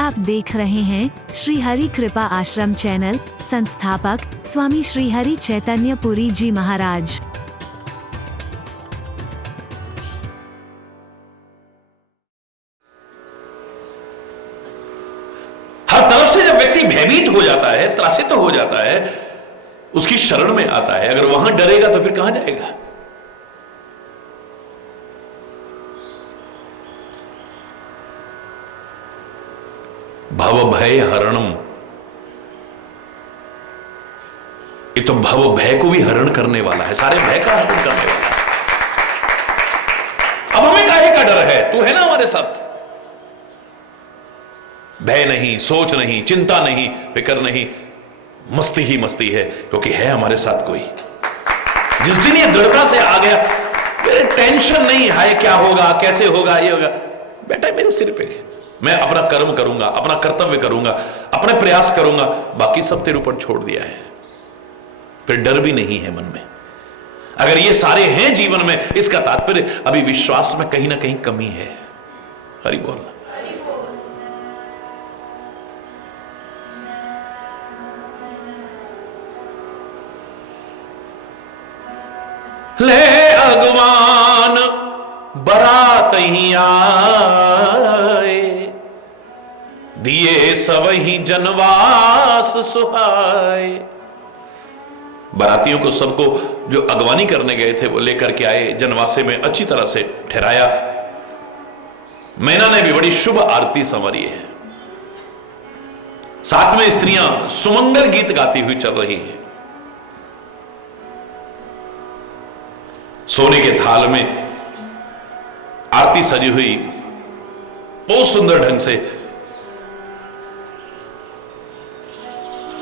आप देख रहे हैं श्री हरि कृपा आश्रम चैनल। संस्थापक स्वामी श्री हरि चैतन्य पुरी जी महाराज। हर तरफ से जब व्यक्ति भयभीत हो जाता है, त्रासित हो जाता है, उसकी शरण में आता है। अगर वहां डरेगा तो फिर कहां जाएगा? भव भय हरणम, ये तो भव भय को भी हरण करने वाला है, सारे भय का हरण करने वाला है। अब हमें काहे का डर है? तू है ना हमारे साथ। भय नहीं, सोच नहीं, चिंता नहीं, फिक्र नहीं, मस्ती ही मस्ती है, क्योंकि है हमारे साथ कोई। जिस दिन ये दृढ़ता से आ गया, टेंशन नहीं, हाय क्या होगा, कैसे होगा, ये होगा, बेटा मेरे सिर पे है। मैं अपना कर्म करूंगा, अपना कर्तव्य करूंगा, अपने प्रयास करूंगा, बाकी सब तेरे ऊपर छोड़ दिया है। फिर डर भी नहीं है मन में। अगर ये सारे हैं जीवन में, इसका तात्पर्य अभी विश्वास में कहीं ना कहीं कमी है। हरि बोल। ले अगवान बरात ही आए, दिए सबही जनवास सुहाए। बारातियों को, सबको जो अगवानी करने गए थे वो लेकर के आए, जनवासे में अच्छी तरह से ठहराया। मैना ने भी बड़ी शुभ आरती संवारी है। साथ में स्त्रियां सुमंगल गीत गाती हुई चल रही हैं। सोने के थाल में आरती सजी हुई बहुत सुंदर ढंग से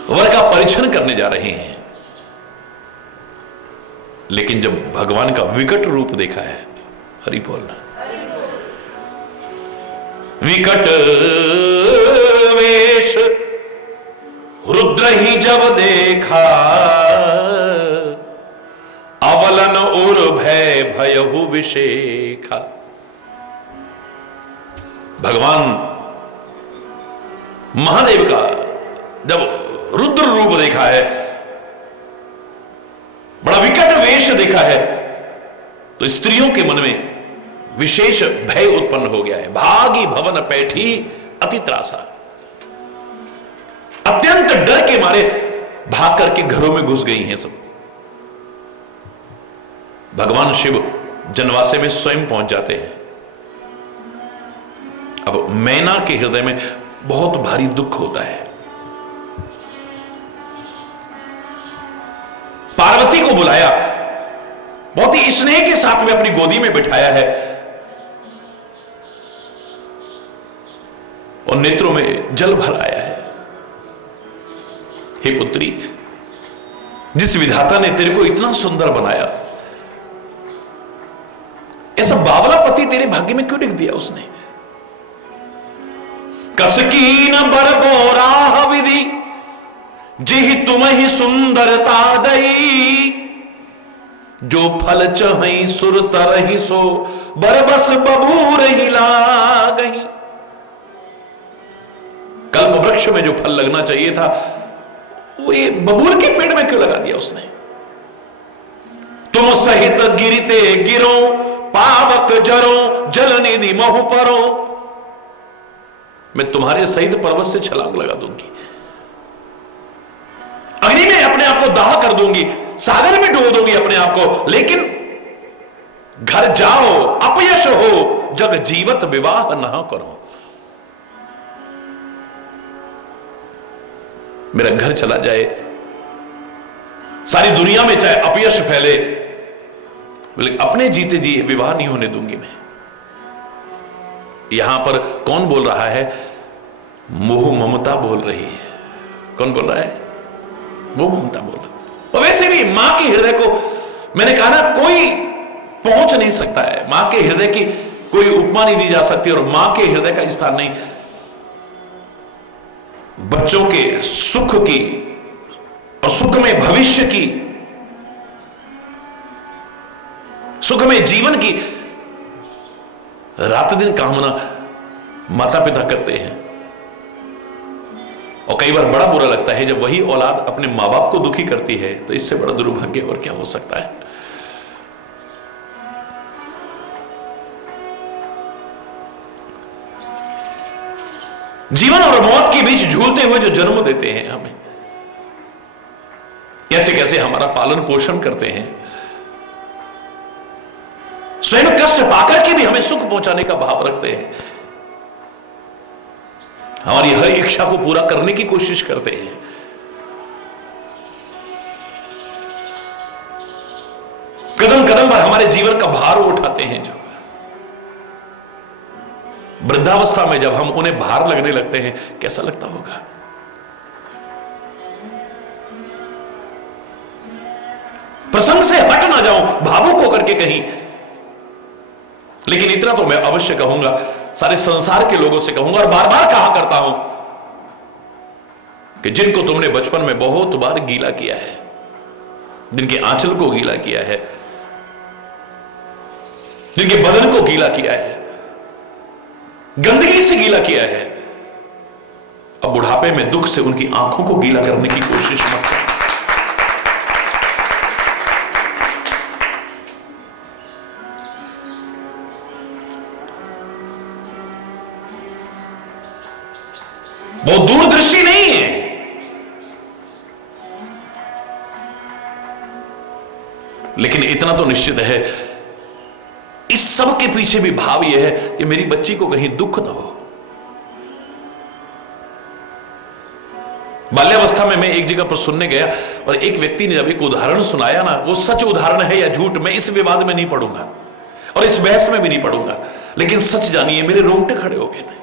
वर का परिछन करने जा रहे हैं। लेकिन जब भगवान का विकट रूप देखा है, हरि बोल, विकट वेश रुद्र ही जब देखा, अवलन और भय भयहु विशेखा। भगवान महादेव का जब रुद्र रूप देखा है, बड़ा विकट वेश देखा है, तो स्त्रियों के मन में विशेष भय उत्पन्न हो गया है। भागी भवन पैठी अति त्रासा, अत्यंत डर के मारे भाग करके घरों में घुस गई हैं सब। भगवान शिव जनवासे में स्वयं पहुंच जाते हैं। अब मैना के हृदय में बहुत भारी दुख होता है। पार्वती को बुलाया, बहुत ही स्नेह के साथ में अपनी गोदी में बिठाया है और नेत्रों में जल भर आया है। हे पुत्री, जिस विधाता ने तेरे को इतना सुंदर बनाया, ऐसा बावला पति तेरे भाग्य में क्यों लिख दिया उसने? कसकीन बर बोराह विधि, जिहि तुम ही सुंदरता दई। जो फल चहि सुर तरहि सो, बरबस बबूर ही लागहि। कल्प वृक्ष में जो फल लगना चाहिए था, वो ये बबूल के पेड़ में क्यों लगा दिया उसने? तुम सहित गिरते गिरो, पावक जरो, जल निधि महु परो। मैं तुम्हारे सहित पर्वत से छलांग लगा दूंगी, अग्नि में अपने आप को दाह कर दूंगी, सागर में डुबो दूंगी अपने आप को, लेकिन घर जाओ अपयश हो, जग जीवत विवाह न करो। मेरा घर चला जाए, सारी दुनिया में चाहे अपयश फैले, लेकिन अपने जीते जी विवाह नहीं होने दूंगी मैं। यहां पर कौन बोल रहा है? मोह ममता बोल रही है। कौन बोल रहा है? मोह ममता बोल रहा है। और वैसे भी मां के हृदय को, मैंने कहा ना, कोई पहुंच नहीं सकता है। मां के हृदय की कोई उपमा नहीं दी जा सकती, और मां के हृदय का स्थान नहीं। बच्चों के सुख की और सुख में भविष्य की, सुख में जीवन की रात दिन कामना माता पिता करते हैं। और कई बार बड़ा बुरा लगता है जब वही औलाद अपने मां बाप को दुखी करती है, तो इससे बड़ा दुर्भाग्य और क्या हो सकता है। जीवन और मौत के बीच झूलते हुए जो जन्म देते हैं हमें, कैसे कैसे हमारा पालन पोषण करते हैं, स्वयं कष्ट पाकर के भी हमें सुख पहुंचाने का भाव रखते हैं, हमारी हर इच्छा को पूरा करने की कोशिश करते हैं। कदम कदम पर हमारे जीवन का भार उठाते हैं। जो वृद्धावस्था में जब हम उन्हें भार लगने लगते हैं, कैसा लगता होगा। प्रसंग से हट ना जाऊं भावुक होकर के कहीं, लेकिन इतना तो मैं अवश्य कहूंगा, सारे संसार के लोगों से कहूंगा और बार बार कहा करता हूं कि जिनको तुमने बचपन में बहुत बार गीला किया है, जिनके आंचल को गीला किया है, जिनके बदन को गीला किया है, गंदगी से गीला किया है, अब बुढ़ापे में दुख से उनकी आंखों को गीला करने की कोशिश मत करो। बहुत दूरदृष्टि नहीं है, लेकिन इतना तो निश्चित है, इस सब के पीछे भी भाव यह है कि मेरी बच्ची को कहीं दुख ना हो। बाल्यावस्था में मैं एक जगह पर सुनने गया और एक व्यक्ति ने जब एक उदाहरण सुनाया ना, वो सच उदाहरण है या झूठ, मैं इस विवाद में नहीं पड़ूंगा और इस बहस में भी नहीं पड़ूंगा, लेकिन सच जानिए मेरे रोंगटे खड़े हो गए थे।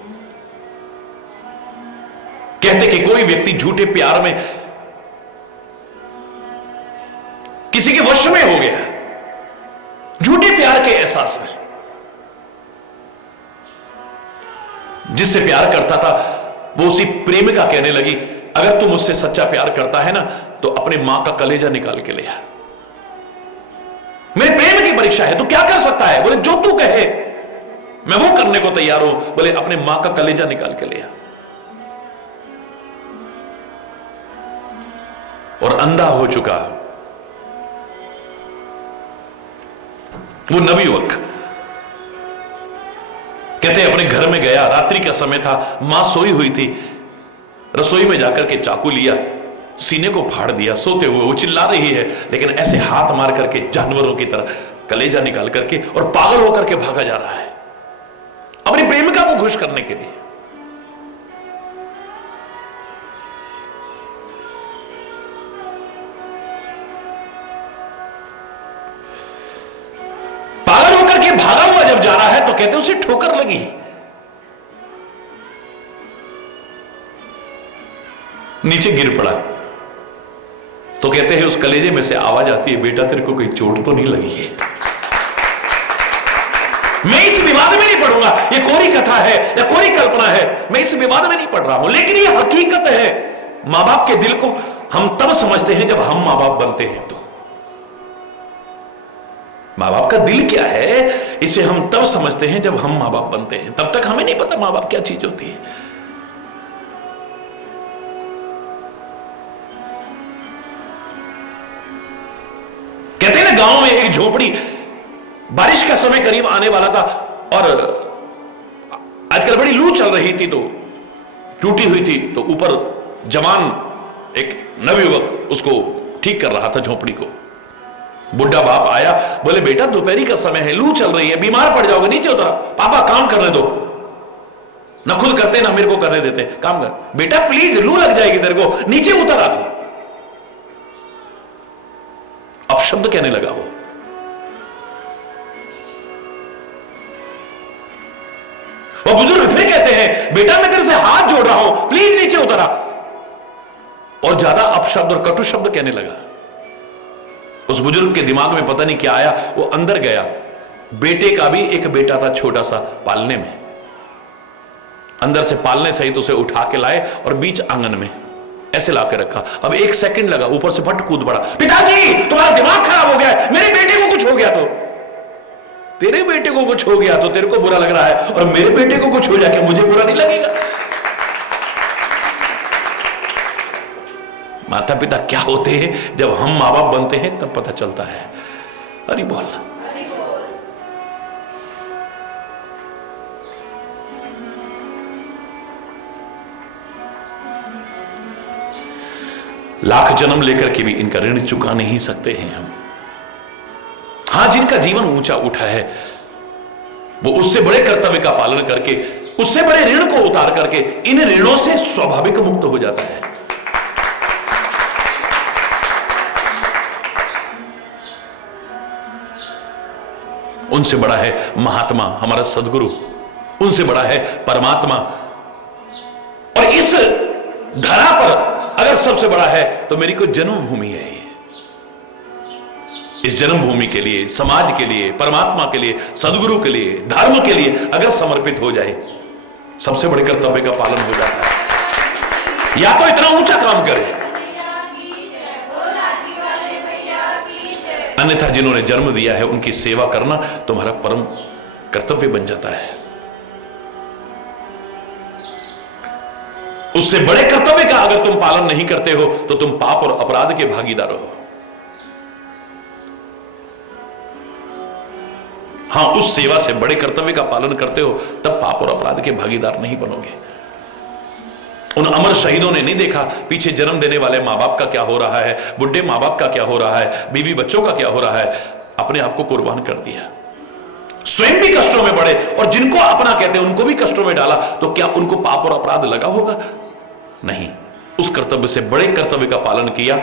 कहते कि कोई व्यक्ति झूठे प्यार में किसी के वश में हो गया, झूठे प्यार के एहसास में, जिससे प्यार करता था वो उसी प्रेमिका कहने लगी, अगर तू मुझसे सच्चा प्यार करता है ना तो अपने मां का कलेजा निकाल के ले आ, मेरे प्रेम की परीक्षा है, तू क्या कर सकता है। बोले जो तू कहे मैं वो करने को तैयार हूं। बोले अपने मां का कलेजा निकाल के ले आ। और अंधा हो चुका वो नवयुवक कहते अपने घर में गया, रात्रि का समय था, मां सोई हुई थी, रसोई में जाकर के चाकू लिया, सीने को फाड़ दिया। सोते हुए वो चिल्ला रही है, लेकिन ऐसे हाथ मार करके जानवरों की तरह कलेजा निकाल करके और पागल होकर के भागा जा रहा है अपनी प्रेमिका को खुश करने के लिए। पागल होकर के भागा हुआ जब जा रहा है तो कहते उसे ठोकर लगी, नीचे गिर पड़ा। तो कहते हैं उस कलेजे में से आवाज आती है, बेटा तेरे को कोई चोट तो नहीं लगी है। मैं इस विवाद में नहीं पढ़ूंगा, ये कोरी कथा है या कोरी कल्पना है, मैं इस विवाद में नहीं पढ़ रहा हूं, लेकिन ये हकीकत है। मां बाप के दिल को हम तब समझते हैं जब हम मां बाप बनते हैं। तो मां बाप का दिल क्या है इसे हम तब समझते हैं जब हम मां बाप बनते हैं, तब तक हमें नहीं पता मां बाप क्या चीज होती है। कहते हैं ना गांव में एक झोपड़ी, बारिश का समय करीब आने वाला था और आजकल बड़ी लू चल रही थी तो टूटी हुई थी, तो ऊपर जवान एक नवयुवक उसको ठीक कर रहा था झोपड़ी को। बुढ़ा बाप आया, बोले बेटा दोपहरी का समय है, लू चल रही है, बीमार पड़ जाओगे, नीचे उतरा। पापा काम करने दो, ना खुद करते ना मेरे को करने देते, काम कर बेटा प्लीज, लू लग जाएगी तेरे को, नीचे उतर आती। अब शब्द कहने लगा हो, वो बुजुर्ग फिर कहते हैं बेटा मैं तेरे से हाथ जोड़ रहा हूं, प्लीज नीचे उतरा। और ज्यादा अपशब्द और कटु शब्द कहने लगा। उस बुजुर्ग के दिमाग में पता नहीं क्या आया, वो अंदर गया। बेटे का भी एक बेटा था छोटा सा पालने में, अंदर से पालने सहित उसे उठा के लाए और बीच आंगन में ऐसे ला के रखा। अब 1 सेकंड लगा, ऊपर से फट कूद पड़ा, पिताजी तुम्हारा दिमाग खराब हो गया है, मेरे बेटे को कुछ हो गया तो। तेरे बेटे को कुछ हो गया तो तेरे को बुरा लग रहा है, और मेरे बेटे को कुछ हो जाके मुझे बुरा नहीं लगेगा। माता पिता क्या होते हैं जब हम माँ बाप बनते हैं तब पता चलता है। अरे बोल। लाख जन्म लेकर के भी इनका ऋण चुका नहीं सकते हैं हम। हां, जिनका जीवन ऊंचा उठा है वो उससे बड़े कर्तव्य का पालन करके, उससे बड़े ऋण को उतार करके इन ऋणों से स्वाभाविक मुक्त हो जाता है। उनसे बड़ा है महात्मा, हमारा सदगुरु, उनसे बड़ा है परमात्मा। और इस धरा पर अगर सबसे बड़ा है तो मेरी कोई जन्मभूमि है। इस जन्मभूमि के लिए, समाज के लिए, परमात्मा के लिए, सदगुरु के लिए, धर्म के लिए अगर समर्पित हो जाए, सबसे बड़े कर्तव्य का पालन हो जाता है। या तो इतना ऊंचा काम करे, अन्यथा जिन्होंने जन्म दिया है उनकी सेवा करना तुम्हारा परम कर्तव्य बन जाता है। उससे बड़े कर्तव्य का अगर तुम पालन नहीं करते हो तो तुम पाप और अपराध के भागीदार हो। हां, उस सेवा से बड़े कर्तव्य का पालन करते हो तब पाप और अपराध के भागीदार नहीं बनोगे। उन अमर शहीदों ने नहीं देखा पीछे जन्म देने वाले मां बाप का क्या हो रहा है, बुढ़े मां बाप का क्या हो रहा है, बीवी बच्चों का क्या हो रहा है, अपने आप को कुर्बान कर दिया, स्वयं भी कष्टों में पड़े और जिनको अपना कहते हैं उनको भी कष्टों में डाला। तो क्या उनको पाप और अपराध लगा होगा? नहीं, उस कर्तव्य से बड़े कर्तव्य का पालन किया।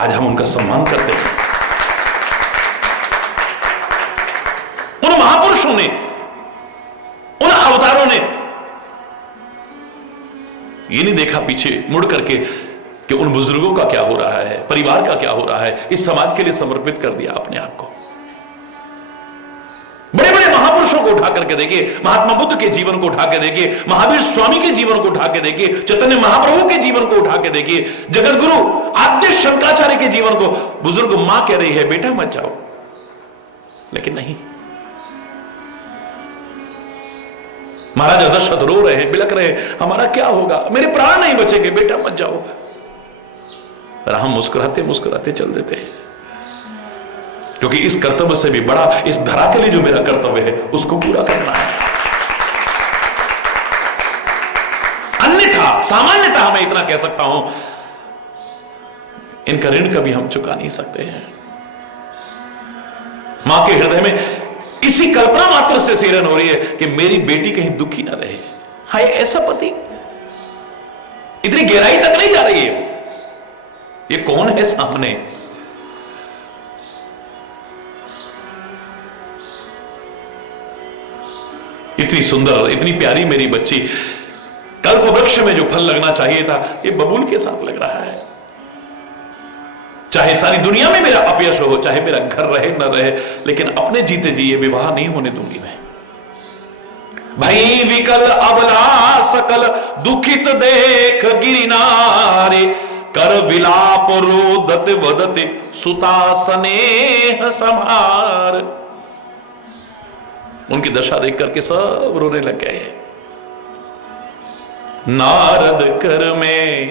आज हम उनका सम्मान करते हैं। उन महापुरुषों ने, उन अवतारों ने ये नहीं देखा पीछे मुड़ करके कि उन बुजुर्गों का क्या हो रहा है, परिवार का क्या हो रहा है, इस समाज के लिए समर्पित कर दिया अपने आप को। बड़े बड़े महापुरुषों को उठा करके देखिए, महात्मा बुद्ध के जीवन को उठा के देखिए, महावीर स्वामी के जीवन को उठा के देखिए, चैतन्य महाप्रभु के जीवन को उठा के देखिए, जगत गुरु आद्य शंकराचार्य के जीवन को। बुजुर्ग मां कह रही है बेटा मत जाओ, लेकिन नहीं। महाराजा दशरथ रो रहे हैं, बिलक रहे हैं, हमारा क्या होगा, मेरे प्राण नहीं बचेंगे, बेटा मत जाओ। राम मुस्कुराते मुस्कुराते चल देते हैं, क्योंकि इस कर्तव्य से भी बड़ा इस धरा के लिए जो मेरा कर्तव्य है उसको पूरा करना है। अन्यथा सामान्यतः मैं इतना कह सकता हूं, इनका ऋण कभी हम चुका नहीं सकते हैं। मां के हृदय में इसी कल्पना मात्र से सीरन हो रही है कि मेरी बेटी कहीं दुखी ना रहे। हाय, ऐसा पति, इतनी गहराई तक नहीं जा रही है। ये कौन है सामने? इतनी सुंदर, इतनी प्यारी मेरी बच्ची, कल्प वृक्ष में जो फल लगना चाहिए था ये बबूल के साथ लग रहा है। चाहे सारी दुनिया में मेरा अपयश हो, चाहे मेरा घर रहे न रहे, लेकिन अपने जीते जी ये विवाह नहीं होने दूंगी मैं। भई विकल अबला सकल दुखित देख गिरिनारे, कर विलाप रोदत वदते सुता स्नेह समार। उनकी दशा देख करके सब रोने लग गए। नारद कर में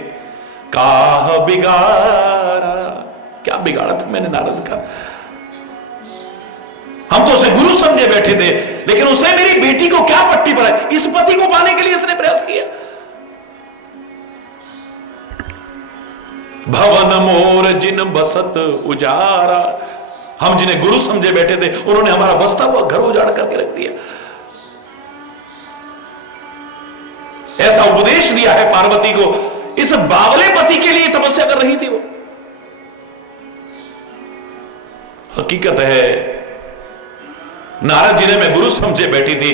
काह बिगाड़ा, क्या बिगाड़ा था मैंने नारद का? हम तो उसे गुरु समझे बैठे थे, लेकिन उसे मेरी बेटी को क्या पट्टी पड़ाई। इस पति को पाने के लिए इसने प्रयास किया। भवन मोर जिन बसत उजारा, हम जिन्हें गुरु समझे बैठे थे उन्होंने हमारा बसता हुआ घर उजाड़ करके रख दिया। ऐसा उपदेश दिया है पार्वती को, इस बावले पति के लिए तपस्या कर रही थी वो। हकीकत है नारद जिन्हें मैं गुरु समझे बैठी थी,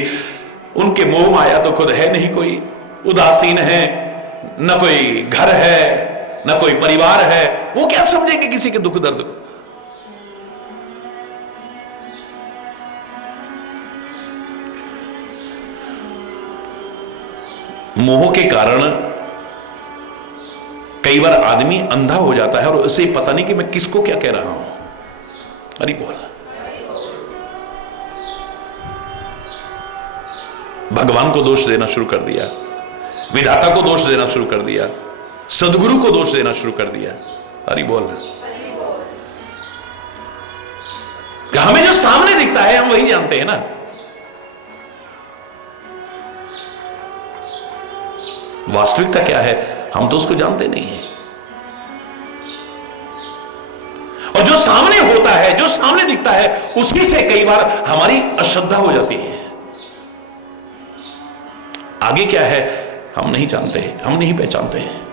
उनके मोह माया तो खुद है नहीं कोई, उदासीन है, न कोई घर है, न कोई परिवार है। वो क्या समझेंगे किसी के दुख दर्द को? मोह के कारण कई बार आदमी अंधा हो जाता है और उसे पता नहीं कि मैं किसको क्या कह रहा हूं। अरे बोल, भगवान को दोष देना शुरू कर दिया, विधाता को दोष देना शुरू कर दिया, सदगुरु को दोष देना शुरू कर दिया। हरि बोल। हमें जो सामने दिखता है हम वही जानते हैं ना। वास्तविकता क्या है हम तो उसको जानते नहीं हैं। और जो सामने होता है, जो सामने दिखता है, उसी से कई बार हमारी अश्रद्धा हो जाती है। आगे क्या है हम नहीं जानते हैं, हम नहीं पहचानते हैं।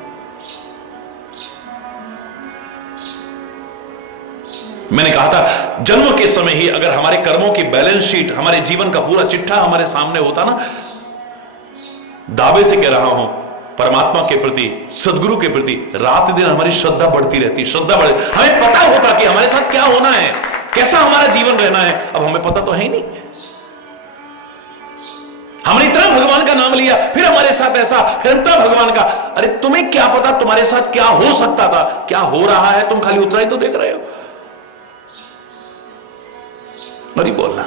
मैंने कहा था जन्म के समय ही अगर हमारे कर्मों की बैलेंस शीट, हमारे जीवन का पूरा चिट्ठा हमारे सामने होता ना, दावे से कह रहा हूं परमात्मा के प्रति, सदगुरु के प्रति रात दिन हमारी श्रद्धा बढ़ती रहती, श्रद्धा बढ़, हमें पता होता कि हमारे साथ क्या होना है, कैसा हमारा जीवन रहना है। अब हमें पता तो है ही नहीं। हमने इतना भगवान का नाम लिया, फिर हमारे साथ ऐसा, फिर इतना भगवान का। अरे तुम्हें क्या पता तुम्हारे साथ क्या हो सकता था, क्या हो रहा है, तुम खाली उतना ही तो देख रहे हो। नहीं बोलना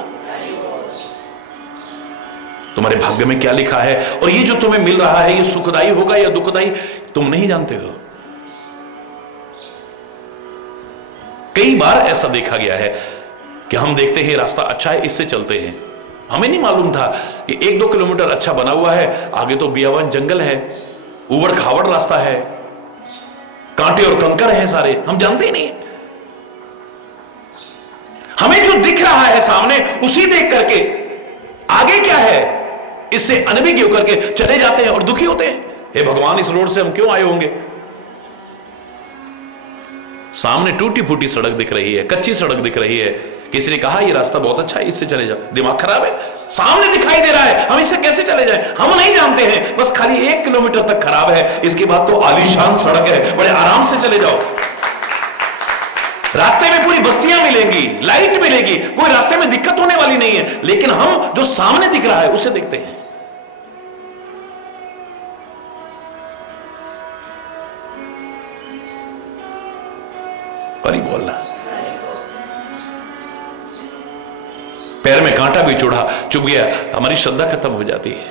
तुम्हारे भाग्य में क्या लिखा है, और ये जो तुम्हें मिल रहा है ये सुखदाई होगा या दुखदाई तुम नहीं जानते हो। कई बार ऐसा देखा गया है कि हम देखते हैं रास्ता अच्छा है इससे चलते हैं, हमें नहीं मालूम था कि 1-2 किलोमीटर अच्छा बना हुआ है, आगे तो बियावन जंगल है, उबड़ खाबड़ रास्ता है, कांटे और कंकर हैं सारे, हम जानते ही नहीं। हमें जो दिख रहा है सामने उसी देख करके आगे क्या है इससे अनभिज्ञ होकर के चले जाते हैं और दुखी होते हैं। हे भगवान इस रोड से हम क्यों आए होंगे। सामने टूटी फूटी सड़क दिख रही है, कच्ची सड़क दिख रही है, किसी ने कहा ये रास्ता बहुत अच्छा है इससे चले जाओ, दिमाग खराब है, सामने दिखाई दे रहा है हम इससे कैसे चले जाएं, हम नहीं जानते हैं, बस खाली 1 किलोमीटर तक खराब है, इसके बाद तो आलीशान सड़क है, बड़े आराम से चले जाओ। रास्ते में पूरी बस्तियां मिलेंगी, लाइट मिलेगी, कोई रास्ते में दिक्कत होने वाली नहीं है, लेकिन हम जो सामने दिख रहा है उसे देखते हैं। बोलना पैर में कांटा भी चुभ गया, हमारी श्रद्धा खत्म हो जाती है।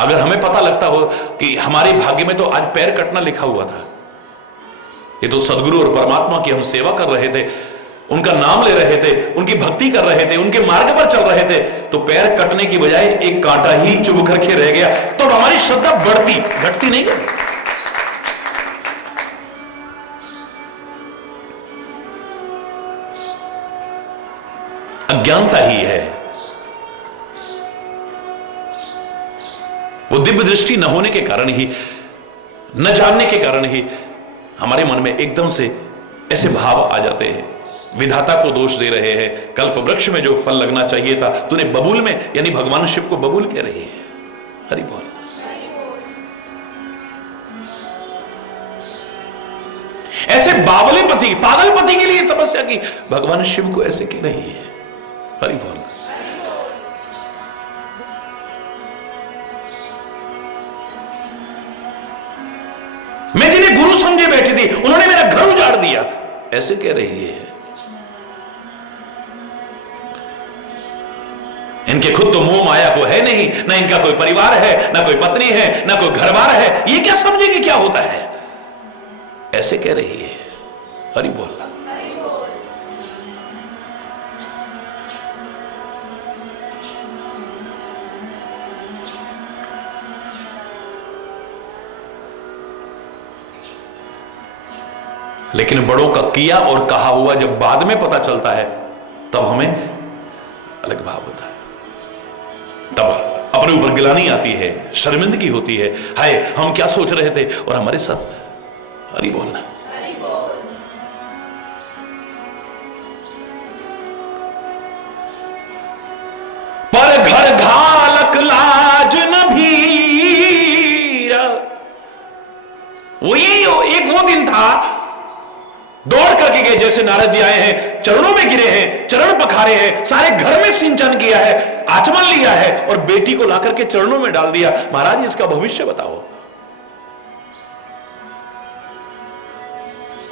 अगर हमें पता लगता हो कि हमारे भाग्य में तो आज पैर कटना लिखा हुआ था, ये तो सदगुरु और परमात्मा की हम सेवा कर रहे थे, उनका नाम ले रहे थे, उनकी भक्ति कर रहे थे, उनके मार्ग पर चल रहे थे, तो पैर कटने की बजाय एक कांटा ही चुभ करके रह गया, तो हमारी श्रद्धा बढ़ती घटती नहीं है। अज्ञानता ही है, वो दिव्य दृष्टि न होने के कारण ही, न जानने के कारण ही हमारे मन में एकदम से ऐसे भाव आ जाते हैं, विधाता को दोष दे रहे हैं, कल्प वृक्ष में जो फल लगना चाहिए था तूने बबूल में, यानी भगवान शिव को बबूल कह रही है। हरि बोल। ऐसे बावले पति, पागल पति के लिए तपस्या की, भगवान शिव को ऐसे कह रही है। हरि बोल। मैं जिन्हें गुरु समझे बैठी थी उन्होंने मेरा घर उजाड़ दिया, ऐसे कह रही है। इनके खुद तो मोह माया को है नहीं, ना इनका कोई परिवार है, ना कोई पत्नी है, ना कोई घरबार है, ये क्या समझेगी क्या होता है, ऐसे कह रही है। हरि बोल। लेकिन बड़ों का किया और कहा हुआ जब बाद में पता चलता है तब हमें अलग भाव होता है, तब अपने ऊपर गिलानी आती है, शर्मिंदगी होती है, हाय हम क्या सोच रहे थे और हमारे साथ। हरि बोलना। पर घर घालक लाज न भीरा, वो एक वो दिन था, दौड़ करके गए, जैसे नारद जी आए हैं, चरणों में गिरे हैं, चरण पखारे हैं, सारे घर में सिंचन किया है, आचमन लिया है और बेटी को लाकर के चरणों में डाल दिया। महाराज इसका भविष्य बताओ।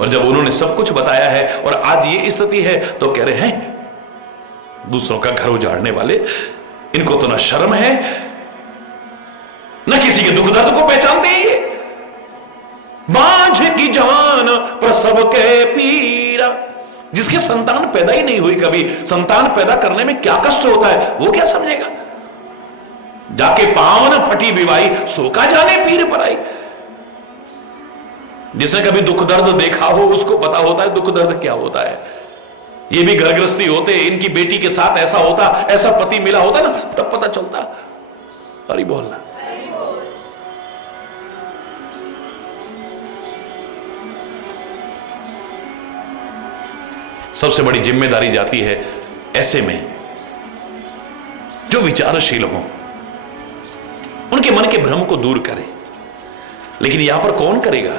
और जब उन्होंने सब कुछ बताया है और आज ये स्थिति है तो कह रहे हैं दूसरों का घर उजाड़ने वाले, इनको तो ना शर्म है, ना किसी के दुख दर्द को पहचानते हैं ये। माझ की जान प्रसव के पीरा। जिसकी संतान पैदा ही नहीं हुई, कभी संतान पैदा करने में क्या कष्ट होता है वो क्या समझेगा। जाके पावन फटी विवाही सो का जाने पीर पराई। जिसने कभी दुख दर्द देखा हो उसको पता होता है दुख दर्द क्या होता है। ये भी घर गृहस्थी होते, इनकी बेटी के साथ ऐसा होता, ऐसा पति मिला होता ना, तब पता चलता। अरे बोलना, सबसे बड़ी जिम्मेदारी जाती है ऐसे में जो विचारशील हो, उनके मन के भ्रम को दूर करे। लेकिन यहां पर कौन करेगा?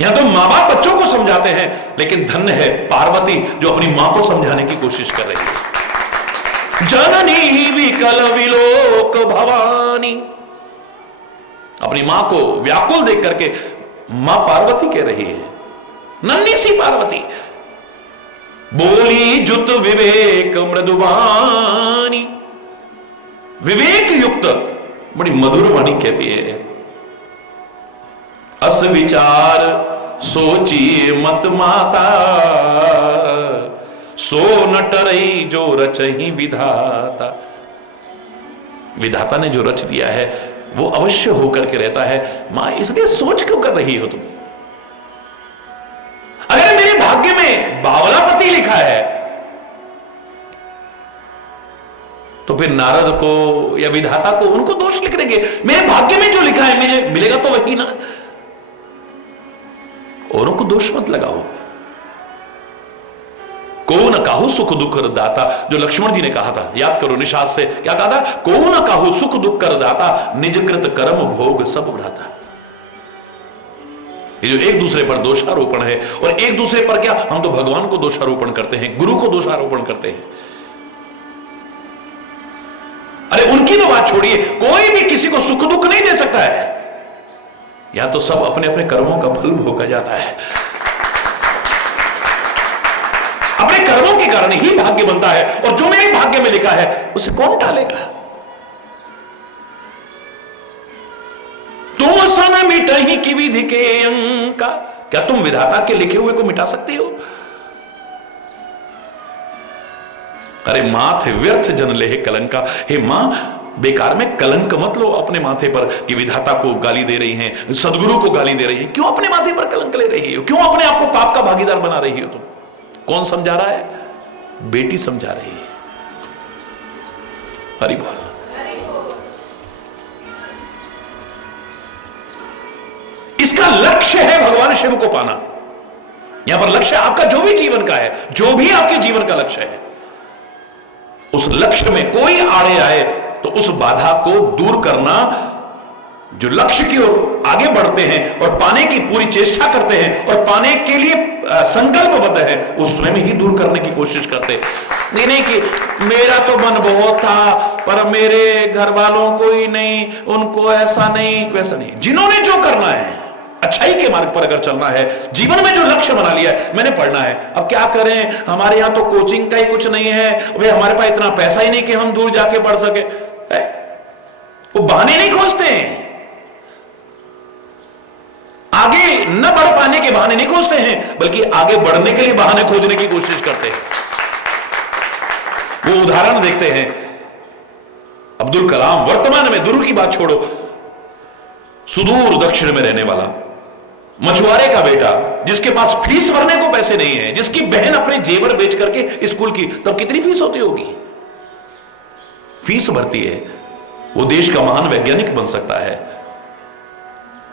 यहां तो मां बाप बच्चों को समझाते हैं, लेकिन धन्य है पार्वती जो अपनी मां को समझाने की कोशिश कर रही है। जननी विकल विलोक भवानी, अपनी मां को व्याकुल देख करके मां पार्वती कह रही है, नन्ही सी पार्वती बोली जुत विवेक मृदुबानी। विवेक युक्त बड़ी मधुर वाणी कहती है, अस विचार सोचिए मत माता, सो न टरई जो रचहि विधाता। विधाता ने जो रच दिया है वो अवश्य होकर के रहता है। मां इसलिए सोच क्यों कर रही हो तुम? अगर मेरे भाग्य में बावला पति लिखा है तो फिर नारद को या विधाता को उनको दोष लिख देंगे। मेरे भाग्य में जो लिखा है मुझे मिलेगा तो वही ना, औरों को दोष मत लगाओ। को न काहू सुख दुख कर दाता, जो लक्ष्मण जी ने कहा था, याद करो निषाद से, क्या कहा था? को न काहू सुख दुख कर दाता, निजकृत कर्म भोग सब भ्राता। ये जो एक दूसरे पर दोषारोपण है, और एक दूसरे पर क्या, हम तो भगवान को दोषारोपण करते हैं, गुरु को दोषारोपण करते हैं। अरे उनकी तो बात छोड़िए, कोई भी किसी को सुख दुख नहीं दे सकता है। या तो सब अपने अपने कर्मों का फल भोगा जाता है। अपने कर्मों के कारण ही भाग्य बनता है, और जो मेरे भाग्य में लिखा है उसे कौन टालेगा? तुम सन मिटहि की विधि के अंका, क्या तुम विधाता के लिखे हुए को मिटा सकते हो? अरे माथे व्यर्थ जन लेहे कलंका। हे मां, बेकार में कलंक मत लो अपने माथे पर कि विधाता को गाली दे रही हैं, सदगुरु को गाली दे रही हैं। क्यों अपने माथे पर कलंक ले रही हो? क्यों अपने आप को पाप का भागीदार बना रही हो तुम? कौन समझा रहा है? बेटी समझा रही है। हरि बोल। इसका लक्ष्य है भगवान शिव को पाना। यहां पर लक्ष्य आपका जो भी जीवन का है, जो भी आपके जीवन का लक्ष्य है, उस लक्ष्य में कोई आड़े आए तो उस बाधा को दूर करना। जो लक्ष्य की ओर आगे बढ़ते हैं और पाने की पूरी चेष्टा करते हैं और पाने के लिए संकल्पबद्ध है, वो स्वयं ही दूर करने की कोशिश करते हैं। नहीं कि मेरा तो मन बहुत था पर मेरे घर वालों को ही नहीं, उनको ऐसा नहीं वैसा नहीं। जिन्होंने जो करना है, अच्छाई के मार्ग पर अगर चलना है, जीवन में जो लक्ष्य बना लिया है, मैंने पढ़ना है, अब क्या करें, हमारे यहां तो कोचिंग का ही कुछ नहीं है, वे हमारे पास इतना पैसा ही नहीं कि हम दूर जाके पढ़ सके। वो बहाने नहीं खोजते हैं, आगे न बढ़ पाने के बहाने नहीं खोजते हैं, बल्कि आगे बढ़ने के लिए बहाने खोजने की कोशिश करते हैं। वो उदाहरण देखते हैं, अब्दुल कलाम, वर्तमान में दूर की बात छोड़ो, सुदूर दक्षिण में रहने वाला मछुआरे का बेटा, जिसके पास फीस भरने को पैसे नहीं है, जिसकी बहन अपने जेवर बेच करके स्कूल की, तब कितनी फीस होती होगी? फीस भरती है, वो देश का महान वैज्ञानिक बन सकता है,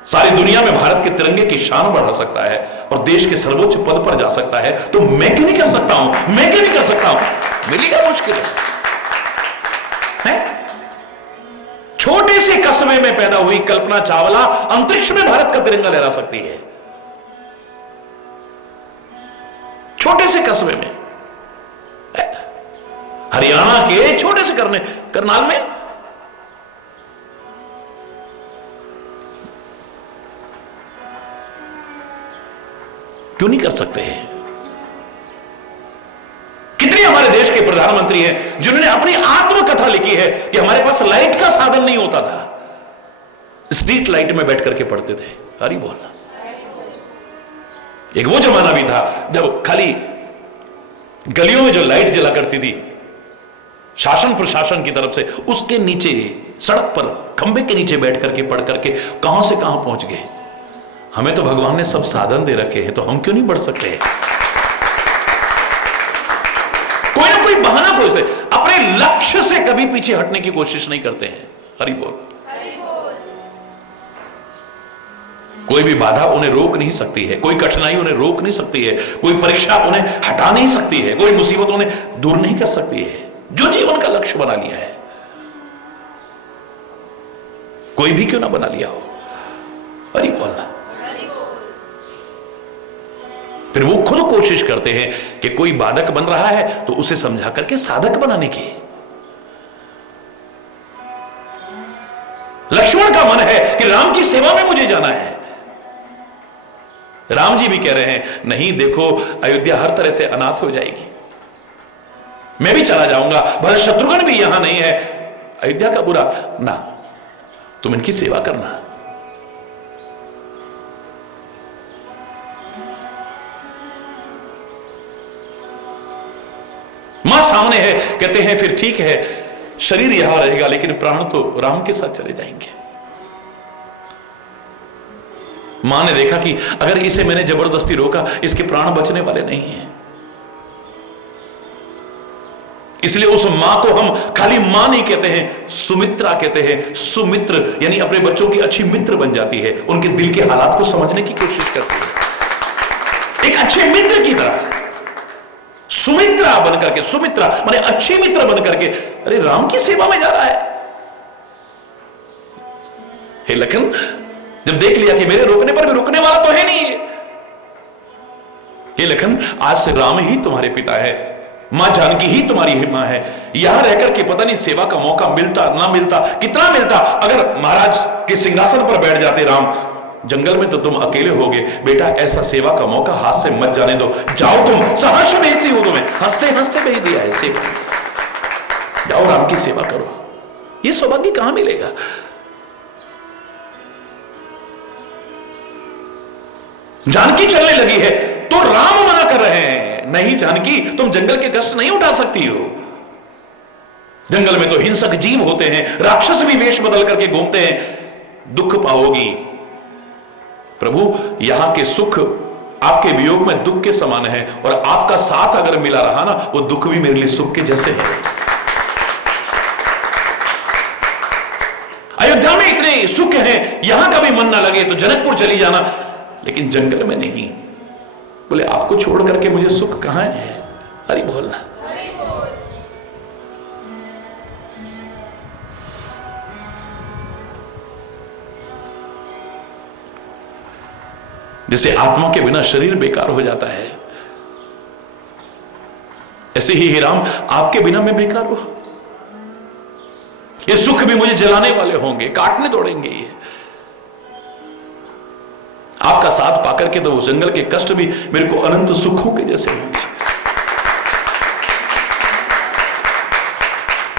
सारी दुनिया में भारत के तिरंगे की शान बढ़ा सकता है और देश के सर्वोच्च पद पर जा सकता है। तो मैं क्यों नहीं कर सकता हूं? मैं क्यों नहीं कर सकता हूं? मिलेगा मुश्किल है। छोटे से कस्बे में पैदा हुई कल्पना चावला अंतरिक्ष में भारत का तिरंगा लहरा सकती है। छोटे से कस्बे में, हरियाणा के छोटे से करनाल में क्यों नहीं कर सकते हैं? कितने हमारे देश के प्रधानमंत्री हैं जिन्होंने अपनी आत्मकथा लिखी है कि हमारे पास लाइट का साधन नहीं होता था, स्ट्रीट लाइट में बैठ करके पढ़ते थे। हरि बोल। एक वो जमाना भी था जब खाली गलियों में जो लाइट जला करती थी शासन प्रशासन की तरफ से, उसके नीचे सड़क पर खंबे के नीचे बैठ करके पढ़ करके कहां से कहां पहुंच गए। हमें तो भगवान ने सब साधन दे रखे हैं, तो हम क्यों नहीं बढ़ सकते? कोई ना कोई बहाना कोई से अपने लक्ष्य से कभी पीछे हटने की कोशिश नहीं करते हैं। हरि बोल। कोई भी बाधा उन्हें रोक नहीं सकती है, कोई कठिनाई उन्हें रोक नहीं सकती है, कोई परीक्षा उन्हें हटा नहीं सकती है, कोई मुसीबत उन्हें दूर नहीं कर सकती है, जो जीवन का लक्ष्य बना लिया है। कोई भी क्यों ना बना लिया हो। हरि बोलना। फिर वो खुद कोशिश करते हैं कि कोई बाधक बन रहा है तो उसे समझा करके साधक बनाने की। लक्ष्मण का मन है कि राम की सेवा में मुझे जाना है। राम जी भी कह रहे हैं नहीं, देखो अयोध्या हर तरह से अनाथ हो जाएगी, मैं भी चला जाऊंगा, भरत शत्रुघ्न भी यहां नहीं है, अयोध्या का बुरा ना, तुम इनकी सेवा करना। मां सामने है, कहते हैं फिर ठीक है, शरीर यहां रहेगा लेकिन प्राण तो राम के साथ चले जाएंगे। मां ने देखा कि अगर इसे मैंने जबरदस्ती रोका, इसके प्राण बचने वाले नहीं हैं, इसलिए उस मां को हम खाली मां नहीं कहते हैं, सुमित्रा कहते हैं। सुमित्र यानी अपने बच्चों की अच्छी मित्र बन जाती है, उनके दिल के हालात को समझने की कोशिश करती है, एक अच्छे मित्र की तरह। सुमित्रा बन करके, सुमित्रा माने अच्छी मित्र बन करके, अरे राम की सेवा में जा रहा है। हे लखन, जब देख लिया कि मेरे रोकने पर भी रुकने वाला तो है नहीं है, हे लखन, आज से राम ही तुम्हारे पिता है, मां जानकी ही तुम्हारी मां है। यहां रहकर के पता नहीं सेवा का मौका मिलता ना मिलता, कितना मिलता। अगर महाराज के सिंहासन पर बैठ जाते राम, जंगल में तो तुम अकेले होगे, बेटा ऐसा सेवा का मौका हाथ से मत जाने दो, जाओ तुम, सहर्ष भेजती हूं तुम्हें, हंसते हंसते भेज दिया है सेवा, जाओ राम की सेवा करो। ये सौभाग्य कहां मिलेगा? जानकी चलने लगी है तो राम मना कर रहे हैं, नहीं जानकी, तुम जंगल के कष्ट नहीं उठा सकती हो। जंगल में तो हिंसक जीव होते हैं, राक्षस भी वेश बदल करके घूमते हैं, दुख पाओगी। प्रभु, यहां के सुख आपके वियोग में दुख के समान है, और आपका साथ अगर मिला रहा ना, वो दुख भी मेरे लिए सुख के जैसे है। अयोध्या में इतने सुख हैं, यहां का भी मन ना लगे तो जनकपुर चली जाना, लेकिन जंगल में नहीं। बोले आपको छोड़ करके मुझे सुख कहां है? हरि बोलना। जैसे आत्मा के बिना शरीर बेकार हो जाता है, ऐसे ही हे राम, आपके बिना मैं बेकार हूं। ये सुख भी मुझे जलाने वाले होंगे, काटने दौड़ेंगे। ये आपका साथ पाकर के तो वो जंगल के कष्ट भी मेरे को अनंत सुखों के जैसे होंगे।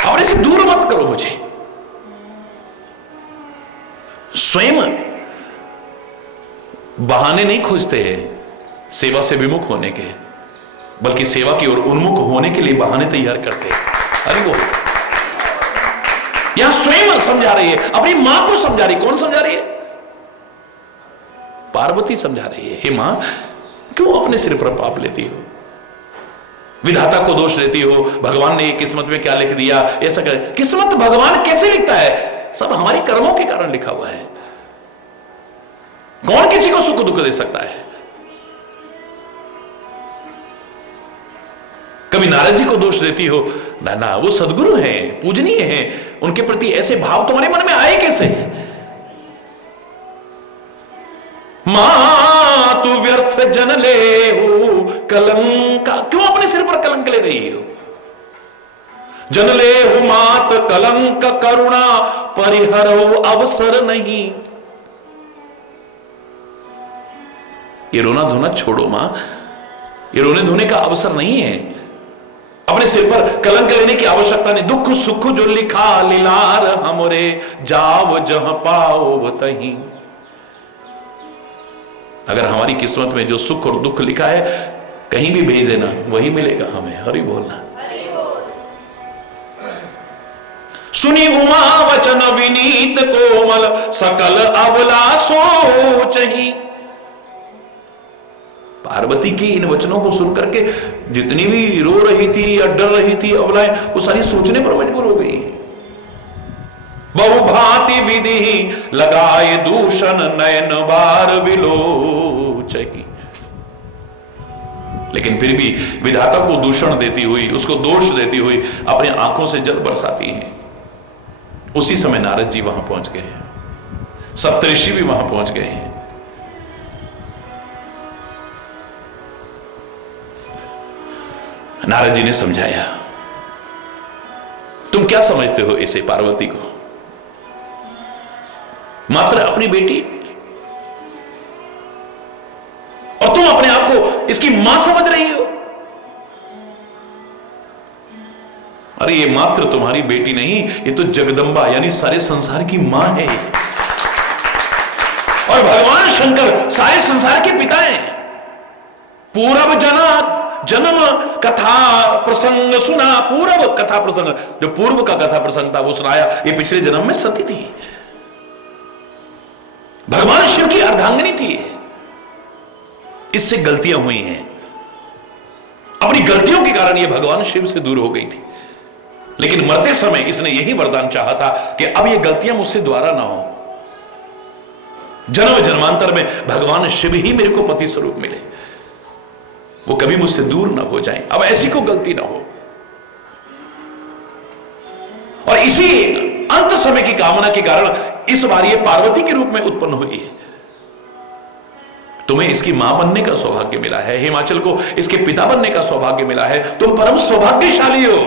अपने से दूर मत करो मुझे। स्वयं बहाने नहीं खोजते हैं सेवा से विमुख होने के, बल्कि सेवा की ओर उन्मुख होने के लिए बहाने तैयार करते हैं। अरे वो यहां स्वयं समझा रही है, अपनी मां को समझा रही। कौन समझा रही है? पार्वती समझा रही है, हे मां, क्यों अपने सिर पर पाप लेती हो? विधाता को दोष देती हो, भगवान ने किस्मत में क्या लिख दिया, ऐसा करे। किस्मत भगवान कैसे लिखता है? सब हमारी कर्मों के कारण लिखा हुआ है। कौन किसी को सुख दुख दे सकता है? कभी नारद जी को दोष देती हो, ना ना, वो सदगुरु हैं, पूजनीय हैं, उनके प्रति ऐसे भाव तुम्हारे मन में आए कैसे? मां तू व्यर्थ जन ले हो कलंका, क्यों अपने सिर पर कलंक ले रही हो? जन ले हो मात कलंक करुणा परिहरो अवसर नहीं। ये रोना धोना छोड़ो मां, ये रोने धोने का अवसर नहीं है। अपने सिर पर कलंक लेने की आवश्यकता नहीं। दुख सुख जो लिखा लीलार हमरे, जाव जहां पाओ तहीं। अगर हमारी किस्मत में जो सुख और दुख लिखा है कहीं भी भेज देना, वही मिलेगा हमें। हरि बोलना। सुनी उमा वचन विनीत कोमल, सकल अबला सोचहि। पार्वती के इन वचनों को सुन करके जितनी भी रो रही थी या डर रही थी अबलाएं, वो सारी सोचने पर मजबूर हो गई। बहुभांति विधि लगाए दूषण, नयन बार विलोचहि। लेकिन फिर भी विधाता को दूषण देती हुई, उसको दोष देती हुई अपनी आंखों से जल बरसाती हैं। उसी समय नारद जी वहां पहुंच गए हैं, सप्तऋषि भी वहां पहुंच गए हैं। नारद जी ने समझाया, तुम क्या समझते हो इसे पार्वती को? मात्र अपनी बेटी, और तुम अपने आप को इसकी मां समझ रही हो। अरे ये मात्र तुम्हारी बेटी नहीं, ये तो जगदंबा यानी सारे संसार की मां है। और भगवान शंकर सारे संसार के पिता हैं। पूर्व जन्म कथा प्रसंग सुना। पूर्व कथा प्रसंग, जो पूर्व का कथा प्रसंग था वो सुनाया। ये पिछले जन्म में सती थी, भगवान शिव की अर्धांगिनी थी। इससे गलतियां हुई हैं, अपनी गलतियों के कारण ये भगवान शिव से दूर हो गई थी। लेकिन मरते समय इसने यही वरदान चाहा था कि अब ये गलतियां मुझसे दोबारा ना हो। जन्म जन्मांतर में भगवान शिव ही मेरे को पति स्वरूप मिले, वो कभी मुझसे दूर ना हो जाएं, अब ऐसी को गलती ना हो। और इसी अंत समय की कामना के कारण इस बार ये पार्वती के रूप में उत्पन्न हुई है। तुम्हें इसकी मां बनने का सौभाग्य मिला है, हिमाचल को इसके पिता बनने का सौभाग्य मिला है। तुम परम सौभाग्यशाली हो।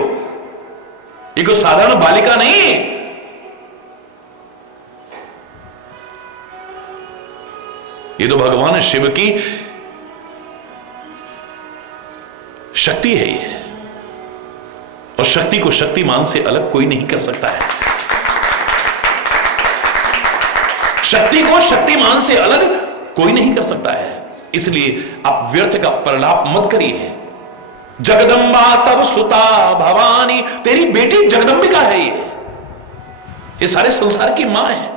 ये कोई साधारण बालिका नहीं, ये तो भगवान शिव की शक्ति है ये। और शक्ति को शक्तिमान से अलग कोई नहीं कर सकता है। शक्ति को शक्तिमान से अलग कोई नहीं कर सकता है। इसलिए आप व्यर्थ का प्रलाप मत करिए। जगदंबा तब सुता भवानी, तेरी बेटी जगदंबिका है ये सारे संसार की मां है।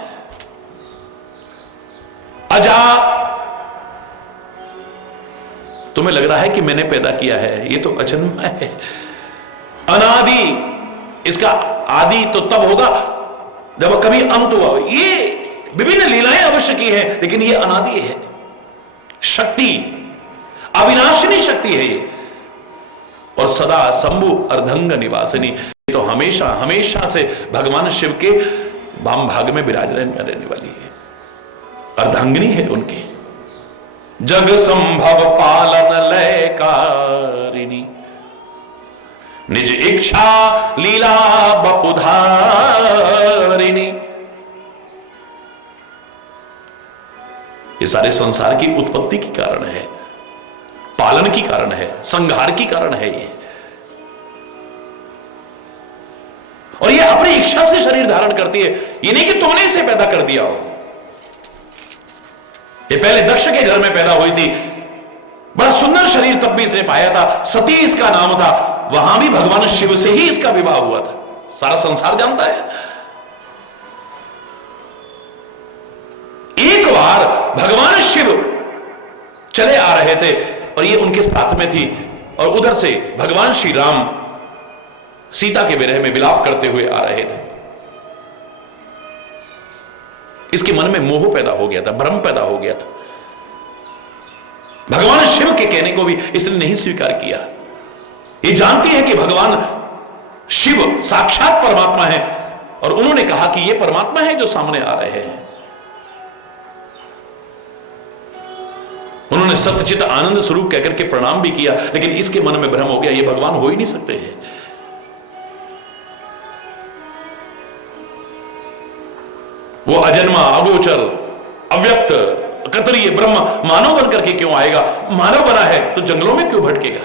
अजा, तुम्हें लग रहा है कि मैंने पैदा किया है, ये तो अजन्मा है। अनादि, इसका आदि तो तब होगा जब कभी अंत हुआ। ये विभिन्न लीलाएं अवश्य की है, लेकिन ये अनादि है। शक्ति अविनाशिनी शक्ति है ये, और सदा शंभु अर्धंग निवासिनी, ये तो हमेशा हमेशा से भगवान शिव के वाम भाग में विराज रहने वाली है। अर्धांगिनी है उनकी। जग संभव पालन लयकारिणी, निज इच्छा लीला बपुधारिणी। ये सारे संसार की उत्पत्ति की कारण है, पालन की कारण है, संहार की कारण है ये। और ये अपनी इच्छा से शरीर धारण करती है। ये नहीं कि तुमने इसे पैदा कर दिया हो। ये पहले दक्ष के घर में पैदा हुई थी, बड़ा सुंदर शरीर तब भी इसने पाया था, सती इसका नाम था। वहां भी भगवान शिव से ही इसका विवाह हुआ था, सारा संसार जानता है। एक बार भगवान शिव चले आ रहे थे और ये उनके साथ में थी, और उधर से भगवान श्री राम सीता के विरह में विलाप करते हुए आ रहे थे। इसके मन में मोह पैदा हो गया था, भ्रम पैदा हो गया था। भगवान शिव के कहने को भी इसने नहीं स्वीकार किया। ये जानती है कि भगवान शिव साक्षात परमात्मा है, और उन्होंने कहा कि ये परमात्मा है जो सामने आ रहे हैं। उन्होंने सत्यचित आनंद स्वरूप कहकर के प्रणाम भी किया, लेकिन इसके मन में भ्रम हो गया, ये भगवान हो ही नहीं सकते हैं। वो अजन्मा, अगोचर, अव्यक्त, अकतरीय ब्रह्म मानव बनकर के क्यों आएगा? मानव बना है तो जंगलों में क्यों भटकेगा?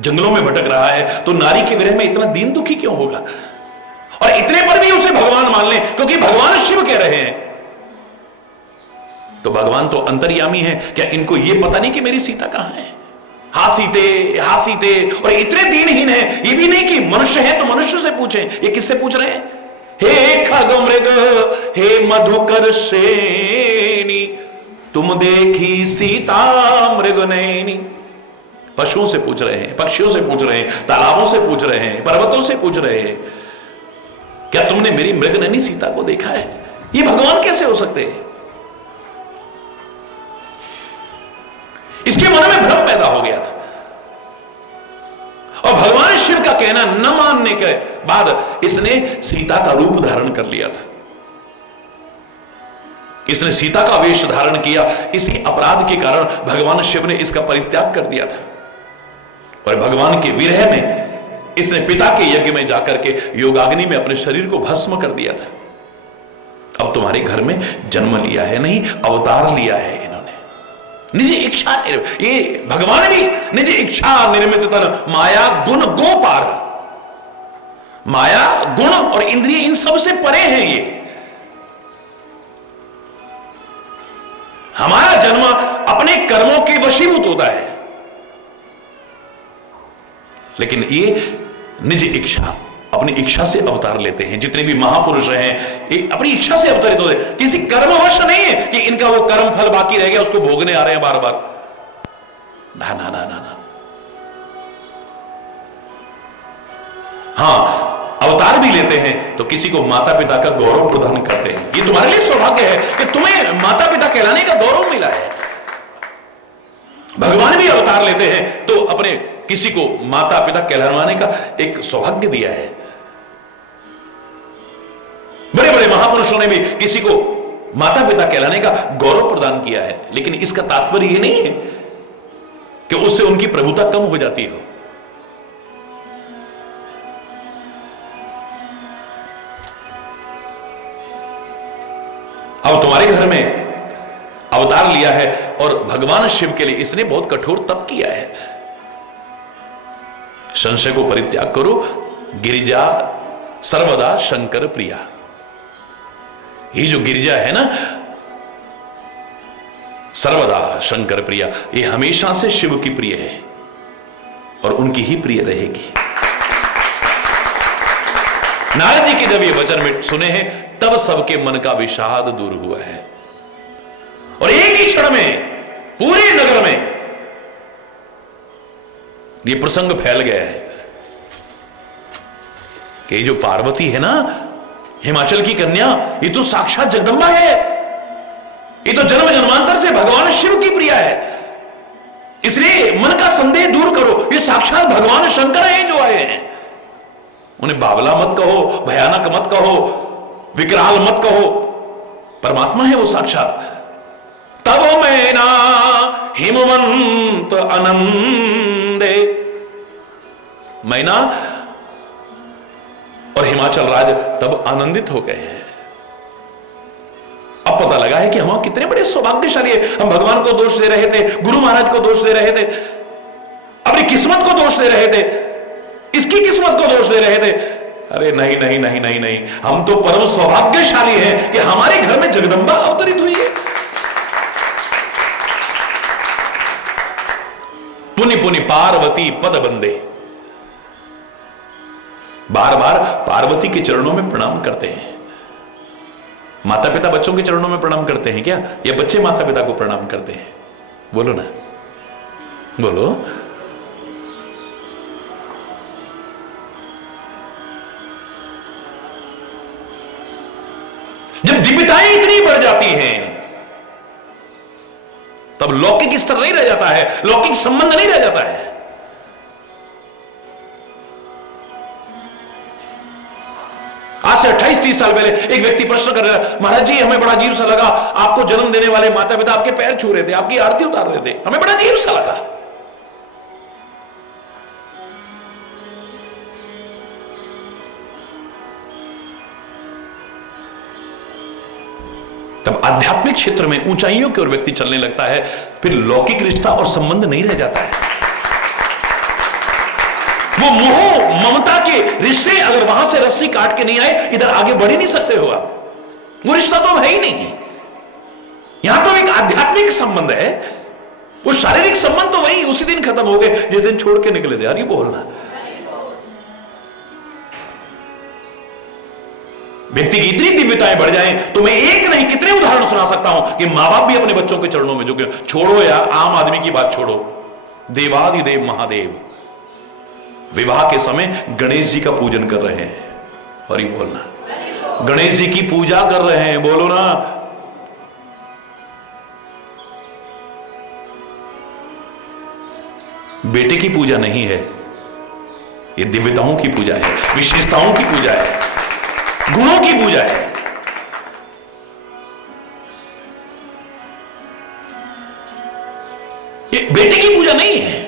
जंगलों में भटक रहा है, तो नारी के विरह में इतना दीन दुखी क्यों होगा? और इतने पर भी उसे भगवान मान ले, क्योंकि भगवान शिव कह रहे हैं। तो भगवान तो अंतर्यामी है, क्या इनको यह पता नहीं कि मेरी सीता कहां है? हा सीते, और इतने दीनहीन है, ये भी नहीं कि मनुष्य है तो मनुष्य से पूछें। ये किससे पूछ रहे हैं? हे खग मृग, हे मधुकर श्रेणी, तुम देखी सीता मृग नैनी। पशुओं से पूछ रहे हैं, पक्षियों से पूछ रहे हैं, तालाबों से पूछ रहे हैं, पर्वतों से पूछ रहे हैं, क्या तुमने मेरी मृग नैनी सीता को देखा है? ये भगवान कैसे हो सकते हैं? इसके मन में भ्रम पैदा हो गया था। और भगवान शिव का कहना न मानने के बाद इसने सीता का रूप धारण कर लिया था। इसने सीता का वेश धारण किया। इसी अपराध के कारण भगवान शिव ने इसका परित्याग कर दिया था। और भगवान के विरह में इसने पिता के यज्ञ में जाकर के योगाग्नि में अपने शरीर को भस्म कर दिया था। अब तुम्हारे घर में जन्म लिया है, नहीं अवतार लिया है इन्होंने, निज इच्छा। ये भगवान भी निज इच्छा निर्मित तन माया गुण गो पार। माया गुण और इंद्रिय इन सब से परे हैं। ये हमारा जन्म अपने कर्मों के वशीभूत होता है, लेकिन ये निज इच्छा, अपनी इच्छा से अवतार लेते हैं। जितने भी महापुरुष हैं अपनी इच्छा से अवतरित होते हैं, किसी कर्मवश नहीं है कि इनका वो कर्म फल बाकी रह गया उसको भोगने आ रहे हैं बार बार। ना ना ना ना ना। हाँ, अवतार भी लेते हैं तो किसी को माता पिता का गौरव प्रदान करते हैं। ये तुम्हारे लिए सौभाग्य है कि तुम्हें माता पिता कहलाने का गौरव मिला है। भगवान भी अवतार लेते हैं तो अपने किसी को माता पिता कहलाने का एक सौभाग्य दिया है। बड़े बड़े महापुरुषों ने भी किसी को माता पिता कहलाने का गौरव प्रदान किया है, लेकिन इसका तात्पर्य यह नहीं है कि उससे उनकी प्रभुता कम हो जाती हो। अब तुम्हारे घर में अवतार लिया है और भगवान शिव के लिए इसने बहुत कठोर तप किया है। संशय को परित्याग करो, गिरिजा सर्वदा शंकर प्रिया। ये जो गिरिजा है ना, सर्वदा शंकर प्रिया, ये हमेशा से शिव की प्रिय है और उनकी ही प्रिय रहेगी। नारद जी के जब ये वचन में सुने हैं तब सबके मन का विषाद दूर हुआ है और एक ही क्षण में पूरे नगर में ये प्रसंग फैल गया है कि जो पार्वती है ना, हिमाचल की कन्या, ये तो साक्षात जगदंबा है। ये तो जन्म जन्मांतर से भगवान शिव की प्रिया है। इसलिए मन का संदेह दूर करो, ये साक्षात भगवान शंकर हैं जो आए हैं। उन्हें बावला मत कहो, भयानक मत कहो, विकराल मत कहो, परमात्मा है वो साक्षात। तब मैना हिमवंत आनंदे, मैना और हिमाचल राज तब आनंदित हो गए हैं। अब पता लगा है कि हम कितने बड़े सौभाग्यशाली है। हम भगवान को दोष दे रहे थे, गुरु महाराज को दोष दे रहे थे, अपनी किस्मत को दोष दे रहे थे, इसकी किस्मत को दोष दे रहे थे। अरे नहीं नहीं नहीं नहीं नहीं, हम तो परम सौभाग्यशाली हैं कि हमारे घर में जगदंबा अवतरित हुई है। पुनि पुनि पार्वती पद बंदे, बार बार पार्वती के चरणों में प्रणाम करते हैं। माता पिता बच्चों के चरणों में प्रणाम करते हैं क्या, या बच्चे माता पिता को प्रणाम करते हैं? बोलो ना, बोलो। जब दिव्यताएं इतनी बढ़ जाती हैं तब लौकिक स्तर नहीं रह जाता है, लौकिक संबंध नहीं रह जाता है। आज से 28-30 साल पहले एक व्यक्ति प्रश्न कर रहा है, महाराज जी हमें बड़ा अजीब सा लगा, आपको जन्म देने वाले माता पिता आपके पैर छू रहे थे, आपकी आरती उतार रहे थे, हमें बड़ा अजीब सा लगा। तब आध्यात्मिक क्षेत्र में ऊंचाइयों की ओर व्यक्ति चलने लगता है, फिर लौकिक रिश्ता और संबंध नहीं रह जाता है। वो मोह ममता के रिश्ते अगर वहां से रस्सी काट के नहीं आए, इधर आगे बढ़ ही नहीं सकते हो आप। वो रिश्ता तो है ही नहीं है। यहां तो एक आध्यात्मिक संबंध है, वो शारीरिक संबंध तो वही उसी दिन खत्म हो गए जिस दिन छोड़ के निकले थे। यार ये बोलना, व्यक्ति की इतनी दिव्यताएं बढ़ जाएं तो मैं एक नहीं कितने उदाहरण सुना सकता हूं कि मां बाप भी अपने बच्चों के चरणों में झुके। छोड़ो यार आम आदमी की बात छोड़ो, देवादिदेव महादेव विवाह के समय गणेश जी का पूजन कर रहे हैं। और ये बोलना, गणेश जी की पूजा कर रहे हैं, बोलो ना। बेटे की पूजा नहीं है, ये दिव्यताओं की पूजा है, विशेषताओं की पूजा है, गुणों की पूजा है। ये बेटे की पूजा नहीं है।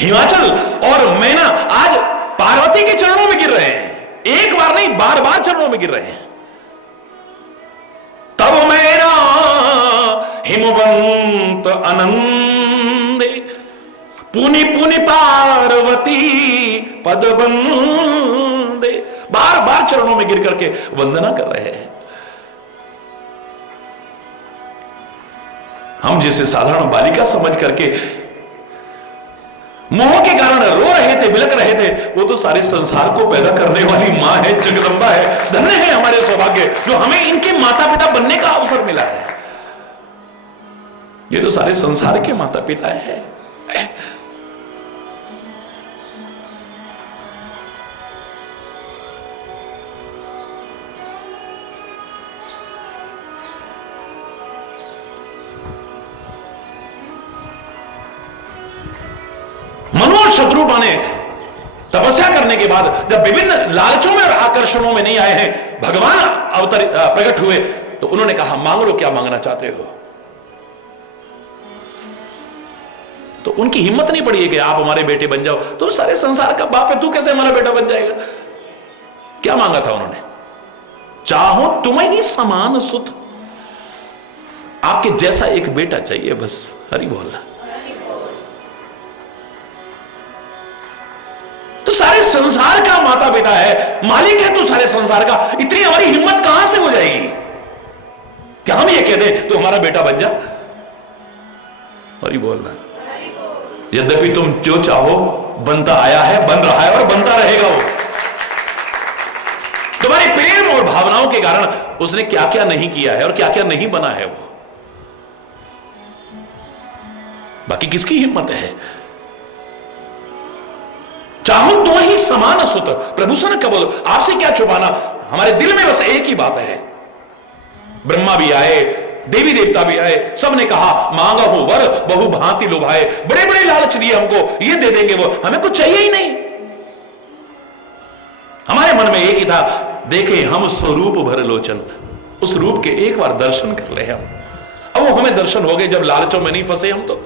हिमाचल और मैना आज पार्वती के चरणों में गिर रहे हैं, एक बार नहीं बार बार चरणों में गिर रहे हैं। तब मैना हिमवंत आनंदे पुनि पुनि पार्वती पदबंदे, बार बार चरणों में गिर करके वंदना कर रहे हैं। हम जिसे साधारण बालिका समझ करके मोह के कारण रो रहे थे, बिलक रहे थे, वो तो सारे संसार को पैदा करने वाली मां है, जगदंबा है। धन्य है हमारे सौभाग्य जो हमें इनके माता पिता बनने का अवसर मिला है। ये तो सारे संसार के माता पिता है। मनोज शत्रुपा ने तपस्या करने के बाद जब विभिन्न लालचों में और आकर्षणों में नहीं आए हैं, भगवान प्रकट हुए तो उन्होंने कहा मांग लो, क्या मांगना चाहते हो। तो उनकी हिम्मत नहीं पड़ी है कि आप हमारे बेटे बन जाओ, तुम सारे संसार का बाप है, तू कैसे हमारा बेटा बन जाएगा। क्या मांगा था उन्होंने, चाहो तुम्हें ही समान सुत, आपके जैसा एक बेटा चाहिए, बस। हरि बोलना। तो सारे संसार का माता पिता है, मालिक है तो सारे संसार का। इतनी हमारी हिम्मत कहां से हो जाएगी कि हम ये कह दें तो हमारा बेटा बन जा। हरि बोलना। यद्यपि तुम जो चाहो बनता आया है, बन रहा है और बनता रहेगा। वो तुम्हारे प्रेम और भावनाओं के कारण उसने क्या क्या नहीं किया है और क्या क्या नहीं बना है वो। बाकी किसकी हिम्मत है। चाहो तो ही समान सुत, प्रभु से न कबो, आपसे क्या छुपाना। हमारे दिल में बस एक ही बात है। ब्रह्मा भी आए, देवी देवता भी आए, सबने कहा मांगा हो वर बहु भांति लुभाए। बड़े बड़े लालच दिए हमको, ये दे देंगे वो, हमें कुछ चाहिए ही नहीं। हमारे मन में एक ही था, देखे हम स्वरूप भर लोचन, उस रूप के एक बार दर्शन कर ले हम। अब वो हमें दर्शन हो गए जब लालचों में नहीं फंसे हम। तो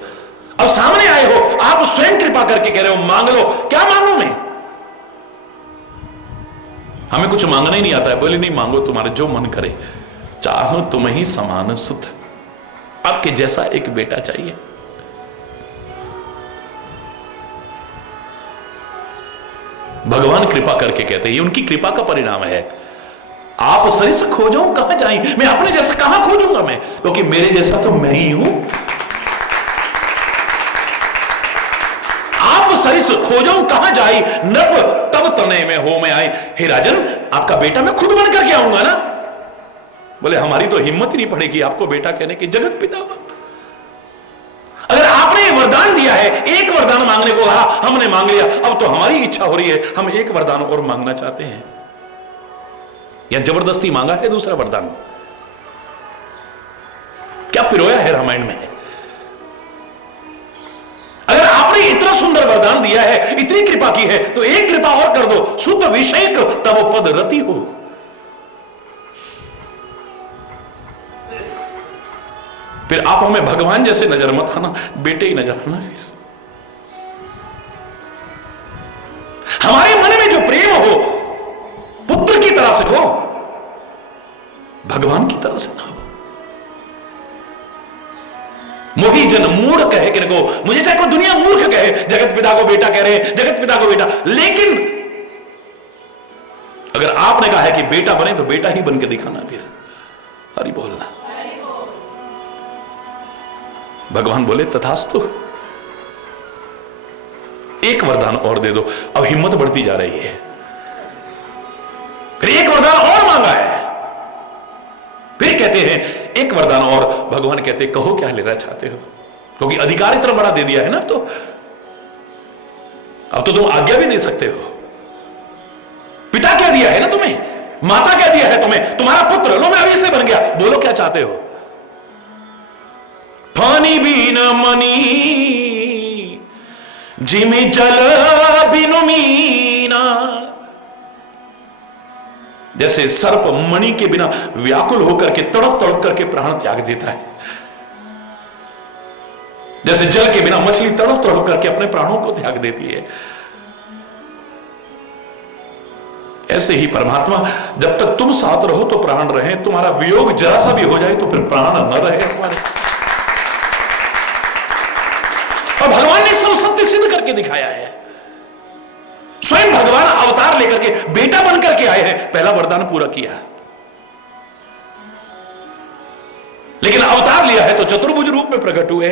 अब सामने आए हो, आप स्वयं कृपा करके कह रहे हो मांग लो। क्या मांगू मैं, हमें कुछ मांगना ही नहीं आता है। बोले नहीं मांगो, तुम्हारे जो मन करे। चाहो तुम ही समान सुत, आपके जैसा एक बेटा चाहिए। भगवान कृपा करके कहते हैं, ये उनकी कृपा का परिणाम है। आप सरिस खोजो कहां जाए, मैं अपने जैसा कहां खोजूंगा मैं, क्योंकि मेरे जैसा तो मैं ही हूं। आप सरिस खोजो कहां जाई, नप तब तने में हो मैं आई। हे राजन, आपका बेटा मैं खुद बन करके आऊंगा ना। बोले हमारी तो हिम्मत ही नहीं पड़ेगी आपको बेटा कहने की, जगत पिता हुआ। अगर आपने वरदान दिया है, एक वरदान मांगने को कहा, हमने मांग लिया, अब तो हमारी इच्छा हो रही है, हम एक वरदान और मांगना चाहते हैं। या जबरदस्ती मांगा है दूसरा वरदान, क्या पिरोया है रामायण में। अगर आपने इतना सुंदर वरदान दिया है, इतनी कृपा की है, तो एक कृपा और कर दो, शुद्ध विषयक तब पद रति हो। फिर आप हमें भगवान जैसे नजर मत आना, बेटे ही नजर आना। फिर हमारे मन में जो प्रेम हो, पुत्र की तरह से हो, भगवान की तरह से ना हो। मोही जन मूढ़ कहे किनको, मुझे चाहे कोई दुनिया मूर्ख कहे, जगत पिता को बेटा कह रहे हैं, जगत पिता को बेटा, लेकिन अगर आपने कहा है कि बेटा बने तो बेटा ही बन के दिखाना। फिर हरि बोलना। भगवान बोले तथास्तु, एक वरदान और दे दो। अब हिम्मत बढ़ती जा रही है, फिर एक वरदान और मांगा है। फिर कहते हैं एक वरदान और। भगवान कहते कहो क्या लेना चाहते हो, क्योंकि अधिकार इतना बड़ा दे दिया है ना, तो अब तो तुम आज्ञा भी दे सकते हो। पिता क्या दिया है ना तुम्हें, माता क्या दिया है तुम्हें, तुम्हारा पुत्र लो मैं अभी से बन गया, बोलो क्या चाहते हो। पानी बीन मनी जिमि जल बिनु मीना। जैसे सर्प मणि के बिना व्याकुल होकर के तड़प तड़प करके प्राण त्याग देता है, जैसे जल के बिना मछली तड़प तड़प करके अपने प्राणों को त्याग देती है, ऐसे ही परमात्मा जब तक तुम साथ रहो तो प्राण रहे, तुम्हारा वियोग जरा सा भी हो जाए तो फिर प्राण न रहे तुम्हारे। और भगवान ने सब सत्य सिद्ध करके दिखाया है। स्वयं भगवान अवतार लेकर के बेटा बनकर के आए हैं, पहला वरदान पूरा किया, लेकिन अवतार लिया है तो चतुर्भुज रूप में प्रकट हुए।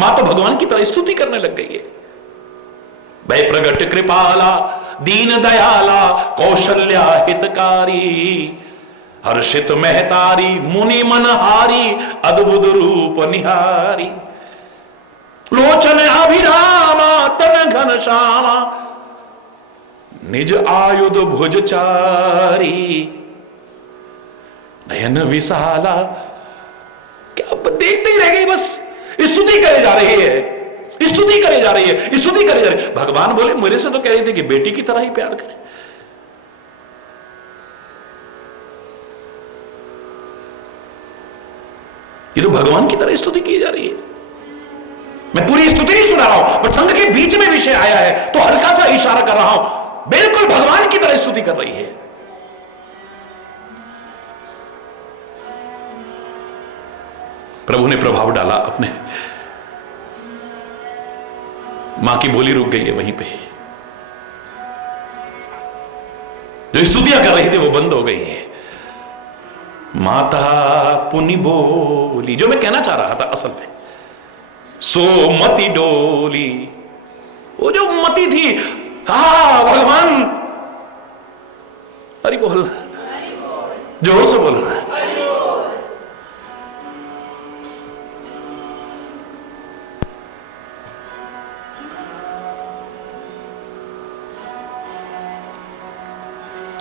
मां तो भगवान की तरह स्तुति करने लग गई है। भय प्रगट कृपाला दीन दयाला कौशल्या हितकारी हर्षित महतारी मुनि मनहारी अद्भुत रूप निहारी लोचन अभिरामा तन घन श्यामा निज आयुध भुजचारी नयन विशाला। क्या देखते ही रह गई, बस स्तुति करे जा रही है, स्तुति करे जा रही है, स्तुति करे जा रही है। भगवान बोले मेरे से तो कह रहे थे कि बेटी की तरह ही प्यार करें। ये तो भगवान की तरह स्तुति की जा रही है। मैं पूरी स्तुति नहीं सुना रहा हूं, प्रसंग के बीच में विषय आया है तो हल्का सा इशारा कर रहा हूं। बिल्कुल भगवान की तरह स्तुति कर रही है। प्रभु ने प्रभाव डाला अपने, मां की बोली रुक गई है वहीं पे, जो स्तुतियां कर रही थी वो बंद हो गई है। माता पुनि बोली, जो मैं कहना चाह रहा था असल में, सो मति डोली, वो जो मति थी, हा भगवान, हरि बोल, जोर से बोल,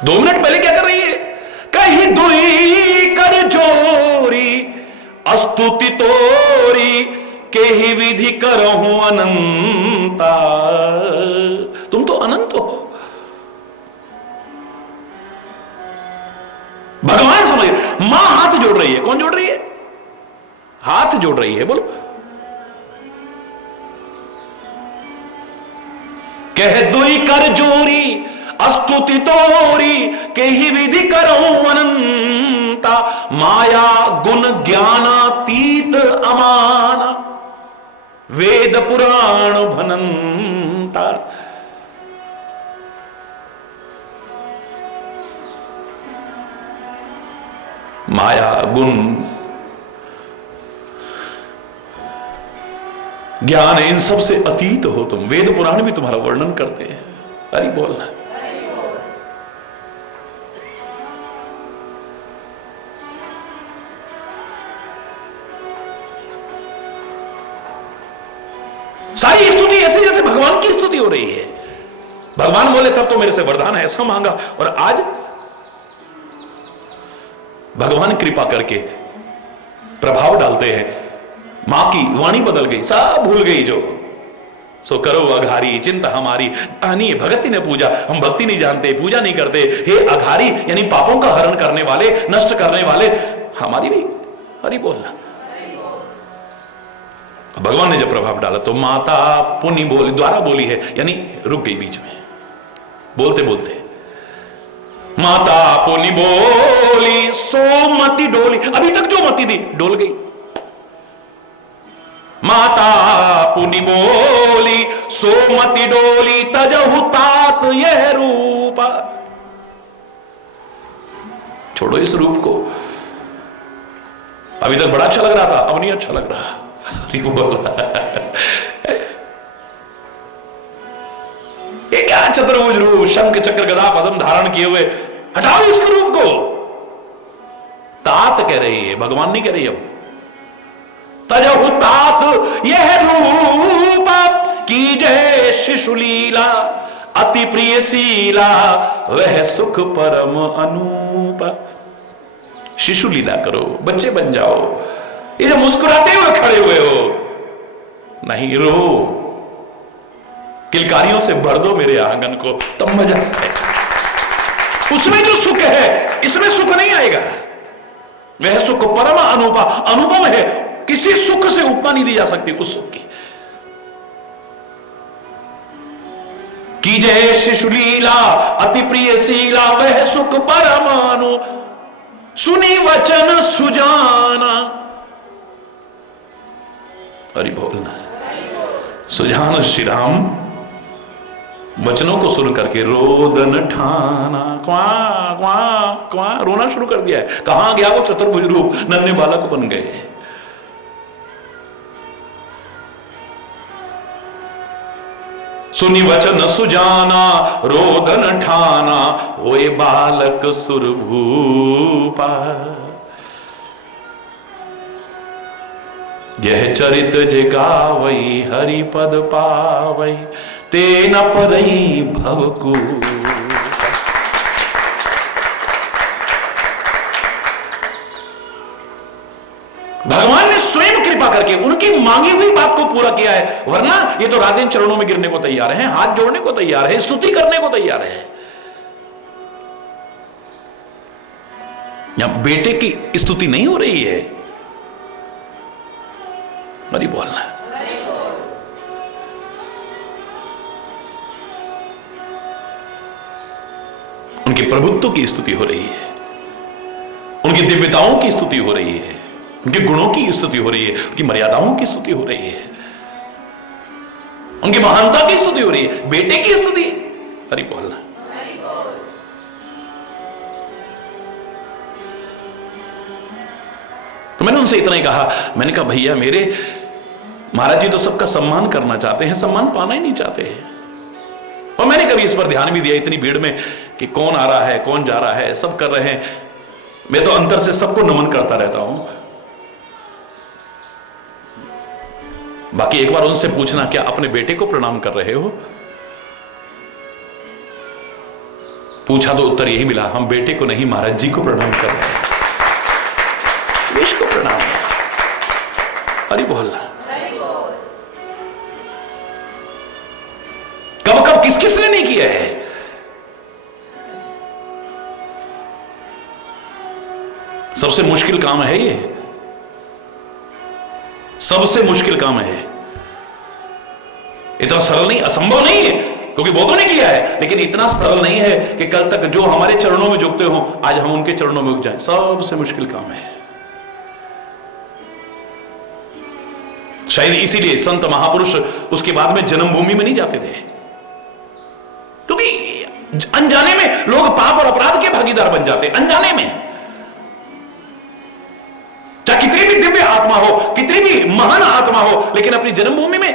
दो मिनट पहले क्या कर रही है, कहीं दुई कर जोरी स्तुति तोरी के ही विधि करहूं अनंता। तुम तो अनंत हो। भगवान समझ, मां हाथ जोड़ रही है। कौन जोड़ रही है? हाथ जोड़ रही है। बोलो, कह दुई कर जोरी स्तुति तोरी के ही विधि करहूं अनंता। माया गुण ज्ञानातीत अमाना वेद पुराण भनंता। माया गुण ज्ञान इन सब से अतीत हो तुम। वेद पुराण भी तुम्हारा वर्णन करते हैं। हरि बोलना। सारी स्तुति ऐसे जैसे भगवान की स्तुति हो रही है। भगवान बोले तब तो मेरे से वरदान ऐसा मांगा, और आज भगवान कृपा करके प्रभाव डालते हैं। मां की वाणी बदल गई, सब भूल गई जो सो करो अघारी चिंता हमारी। आनी भगति ने पूजा, हम भक्ति नहीं जानते, पूजा नहीं करते। हे अघारी यानी पापों का हरण करने वाले, नष्ट करने वाले, हमारी भी हरि बोलना। भगवान ने जब प्रभाव डाला तो माता पुनि बोली, द्वारा बोली है, यानी रुक गई बीच में बोलते बोलते। माता पुनि बोली सो मति डोली, अभी तक जो मति थी डोल गई। माता पुनि बोली सोमति डोली तजहु तात यह रूप। छोड़ो इस रूप को, अभी तक बड़ा अच्छा लग रहा था, अब नहीं अच्छा लग रहा। ये क्या चतुर्भुज रूप, शंख चक्र गदा पद्म धारण किए हुए, हटाओ इस रूप को। तात कह रही है, भगवान नहीं कह रही। अब तजहु तात यह रूप की जय शिशुलीला अति प्रिय शीला वह सुख परम अनूप। शिशु लीला करो, बच्चे बन जाओ। ये जो मुस्कुराते हुए खड़े हुए हो, नहीं रो, किलकारियों से भर दो मेरे आंगन को, तब मजा है। उसमें जो सुख है इसमें सुख नहीं आएगा। वह सुख परम अनुपा, अनुपम है, किसी सुख से उपमा नहीं दी जा सकती उस सुख की जय शिशुलीला अति प्रिय शीला वह सुख परम अनु। सुनी वचन सुजाना, हरि बोलना। सुजान श्री राम वचनों को सुन करके रोदन ठाना, क्वा क्वा क्वा रोना शुरू कर दिया है। कहां गया वो चतुर्भुज रूप, नन्हे बालक बन गए। सुनी वचन सुजाना रोदन ठाना होए बालक सुरभूपा। यह चरित जगावई हरि पद पावई तेन परई भवकू। भगवान ने स्वयं कृपा करके उनकी मांगी हुई बात को पूरा किया है, वरना ये तो रात दिन चरणों में गिरने को तैयार हैं, हाथ जोड़ने को तैयार है, स्तुति करने को तैयार है। यहां बेटे की स्तुति नहीं हो रही है, मरी बोलना। उनके प्रभुत्व की स्तुति हो रही है, उनकी दिव्यताओं की स्तुति हो रही है, उनके गुणों की स्तुति हो रही है, उनकी मर्यादाओं की स्तुति हो रही है, उनकी महानता की स्तुति हो रही है, बेटे की स्तुति। हरि बोलना। तो मैंने उनसे इतना ही कहा, मैंने कहा भैया मेरे महाराज जी तो सबका सम्मान करना चाहते हैं, सम्मान पाना ही नहीं चाहते हैं। और मैंने कभी इस पर ध्यान भी दिया इतनी भीड़ में कि कौन आ रहा है कौन जा रहा है, सब कर रहे हैं, मैं तो अंतर से सबको नमन करता रहता हूं। बाकी एक बार उनसे पूछना, क्या अपने बेटे को प्रणाम कर रहे हो? पूछा तो उत्तर यही मिला, हम बेटे को नहीं महाराज जी को प्रणाम कर रहे हैं, देश को प्रणाम। अरे बोलना। कब कब किस किस ने नहीं किया है? सबसे मुश्किल काम है ये, सबसे मुश्किल काम है। इतना सरल नहीं, असंभव नहीं है, क्योंकि बहुतों ने किया है, लेकिन इतना सरल नहीं है कि कल तक जो हमारे चरणों में झुकते हो आज हम उनके चरणों में झुक जाएं। सबसे मुश्किल काम है। शायद इसीलिए संत महापुरुष उसके बाद में जन्मभूमि में नहीं जाते थे, क्योंकि अनजाने में लोग पाप और अपराध के भागीदार बन जाते, अनजाने में। चाहे कितनी भी दिव्य आत्मा हो, कितनी भी महान आत्मा हो, लेकिन अपनी जन्मभूमि में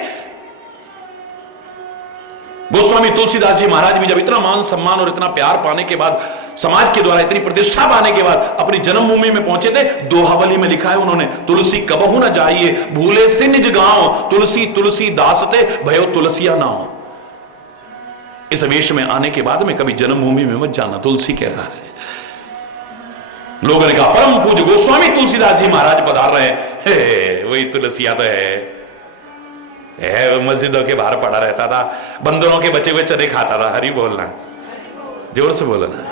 गोस्वामी तुलसीदास जी महाराज भी जब इतना मान सम्मान और इतना प्यार पाने के बाद, समाज के द्वारा इतनी प्रतिष्ठा पाने के बाद अपनी जन्मभूमि में पहुंचे थे, दोहावली में लिखा है उन्होंने, तुलसी कबहू न जाइए भूले से निज गांव, तुलसी तुलसी दासते भयो तुलसिया ना हो। इस वेश में आने के बाद में कभी जन्मभूमि में मत जाना, तुलसी कह रहा है। लोगों ने कहा परम पूज्य गोस्वामी तुलसीदास जी महाराज पधार रहे हैं, वही तुलसिया तो है, मस्जिदों के बाहर पड़ा रहता था, बंदरों के बचे हुए चने खाता था। हरि बोलना, जोर से बोलना।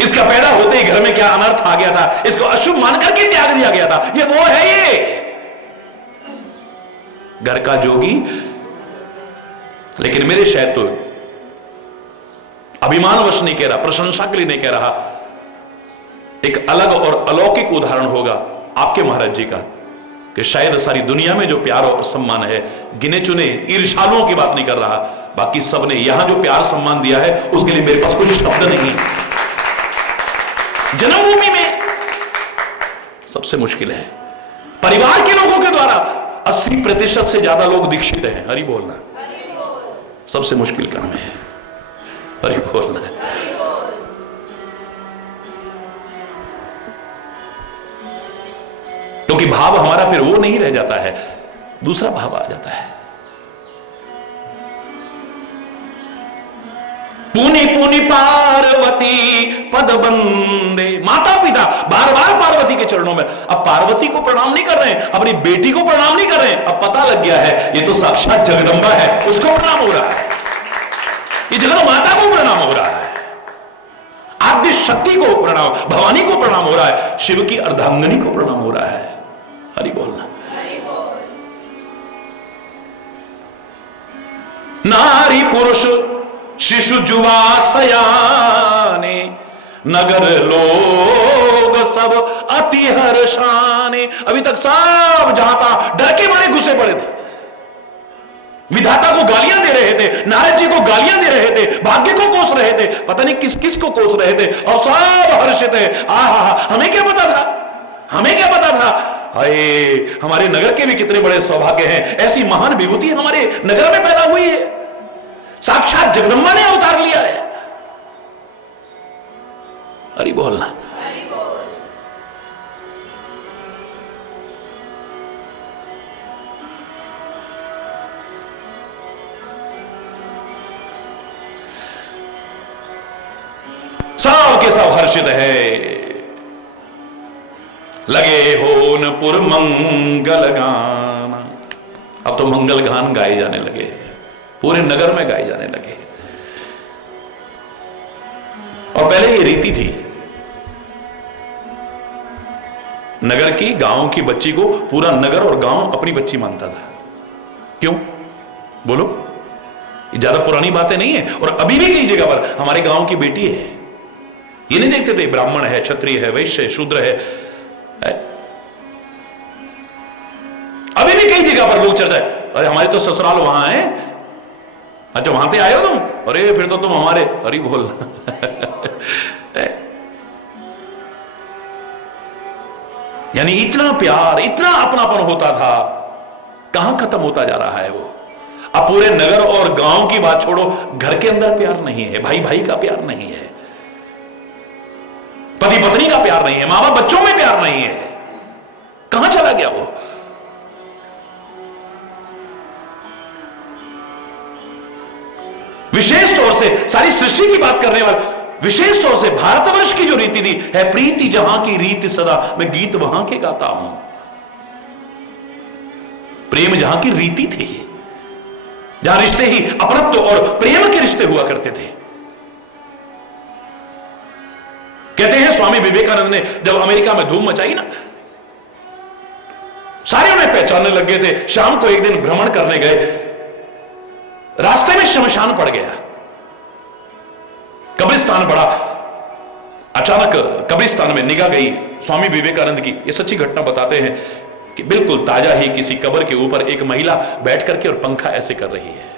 इसका पैदा होते ही घर में क्या अनर्थ आ गया था, इसको अशुभ मान करके त्याग दिया गया था। ये वो है, ये घर का जोगी। लेकिन मेरे शायद तो अभिमानवश नहीं कह रहा, प्रशंसा के लिए नहीं कह रहा, एक अलग और अलौकिक उदाहरण होगा आपके महाराज जी का, कि शायद सारी दुनिया में जो प्यार और सम्मान है, गिने चुने ईर्ष्यालुओं की बात नहीं कर रहा, बाकी सबने यहां जो प्यार सम्मान दिया है उसके लिए मेरे पास कोई शब्द नहीं है। जन्मभूमि में सबसे मुश्किल है, परिवार के लोगों के द्वारा 80% से ज्यादा लोग दीक्षित हैं। हरि बोलना सबसे मुश्किल काम है, हरि बोलना है। क्योंकि भाव हमारा फिर वो नहीं रह जाता है, दूसरा भाव आ जाता है। पुनि पुनि पार्वती पद बंदे, माता पिता बार बार पार्वती के चरणों में। अब पार्वती को प्रणाम नहीं कर रहे हैं, अपनी बेटी को प्रणाम नहीं कर रहे हैं, अब पता लग गया है ये तो साक्षात जगदम्बा है, उसको प्रणाम हो रहा है, ये जगत माता को प्रणाम हो रहा है, आद्य शक्ति को प्रणाम, भवानी को प्रणाम हो रहा है, शिव की अर्धांगनी को प्रणाम हो रहा है। हरि बोलना। नारी पुरुष शिशु जुवा सयाने, नगर लोग सब अति हर्षाने। अभी तक सब जहां था डर के मारे घुसे पड़े थे, विधाता को गालियां दे रहे थे, नारद जी को गालियां दे रहे थे, भाग्य को कोस रहे थे, पता नहीं किस किस को कोस रहे थे, और सब हर्षित है। आहा, हमें क्या पता था, हमें क्या पता था, हाय हमारे नगर के भी कितने बड़े सौभाग्य हैं, ऐसी महान विभूति हमारे नगर में पैदा हुई है, साक्षात जगदम्बा ने अवतार लिया है। हरि बोलना। सब के सब हर्षित है, लगे होनपुर मंगल गान। अब तो मंगल गान गाए जाने लगे, पूरे नगर में गाए जाने लगे। और पहले ये रीति थी, नगर की गांव की बच्ची को पूरा नगर और गांव अपनी बच्ची मानता था। क्यों बोलो, ये ज्यादा पुरानी बातें नहीं है। और अभी भी कई जगह पर हमारे गांव की बेटी है, ये नहीं देखते थे ब्राह्मण है, क्षत्रिय है, वैश्य है, शूद्र है। अभी भी कई जगह पर लोग चर्चा है, अरे हमारे तो ससुराल वहां है, अच्छा वहां से आए हो तुम, अरे फिर तो तुम हमारे। हरि बोल। यानी इतना प्यार, इतना अपनापन होता था, कहां खत्म होता जा रहा है वो। अब पूरे नगर और गांव की बात छोड़ो, घर के अंदर प्यार नहीं है, भाई भाई का प्यार नहीं है, पति पत्नी का प्यार नहीं है, मां बाप बच्चों में प्यार नहीं है, कहां चला गया वो। विशेष तौर से सारी सृष्टि की बात करने वाले, विशेष तौर से भारतवर्ष की जो रीति थी है, प्रीति जहां की रीति सदा, मैं गीत वहां के गाता हूं। प्रेम जहां की रीति थी, जहां रिश्ते ही अपनत्व और प्रेम के रिश्ते हुआ करते थे। कहते हैं स्वामी विवेकानंद ने जब अमेरिका में धूम मचाई ना, सारे उन्हें पहचानने लग गए थे। शाम को एक दिन भ्रमण करने गए, रास्ते में शमशान पड़ गया, कब्रिस्तान पड़ा। अचानक कब्रिस्तान में निगाह गई स्वामी विवेकानंद की। ये सच्ची घटना बताते हैं कि बिल्कुल ताजा ही किसी कब्र के ऊपर एक महिला बैठ करके और पंखा ऐसे कर रही है।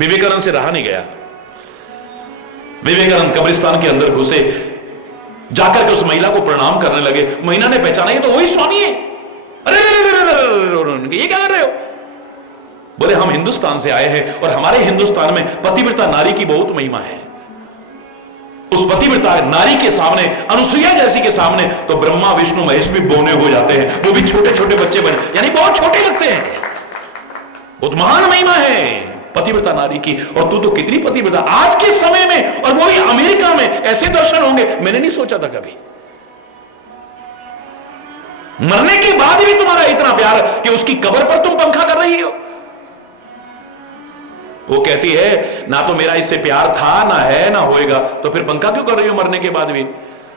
विवेकानंद से रहा नहीं गया, विवेकानंद कब्रिस्तान के अंदर घुसे, जाकर के उस महिला को प्रणाम करने लगे। महिला ने पहचाना, ये तो वही स्वामी है। अरे ये क्या कर रहे हो? बोले हम हिंदुस्तान से आए हैं और हमारे हिंदुस्तान में पतिव्रता नारी की बहुत महिमा है। उस पतिव्रता नारी के सामने, अनुसुईया जैसी के सामने तो ब्रह्मा विष्णु महेश भी बोने हो जाते हैं, वो भी छोटे छोटे बच्चे बने, यानी बहुत छोटे लगते हैं। बहुत महान महिमा है पतिव्रता नारी की। और तू तो कितनी पतिव्रता आज के समय में, और वो भी अमेरिका में, ऐसे दर्शन होंगे मैंने नहीं सोचा था कभी। मरने के बाद भी तुम्हारा इतना प्यार कि उसकी कब्र पर तुम पंखा कर रही हो। वो कहती है ना तो मेरा इससे प्यार था, ना है, ना होएगा, तो फिर पंखा क्यों कर रही हो मरने के बाद भी?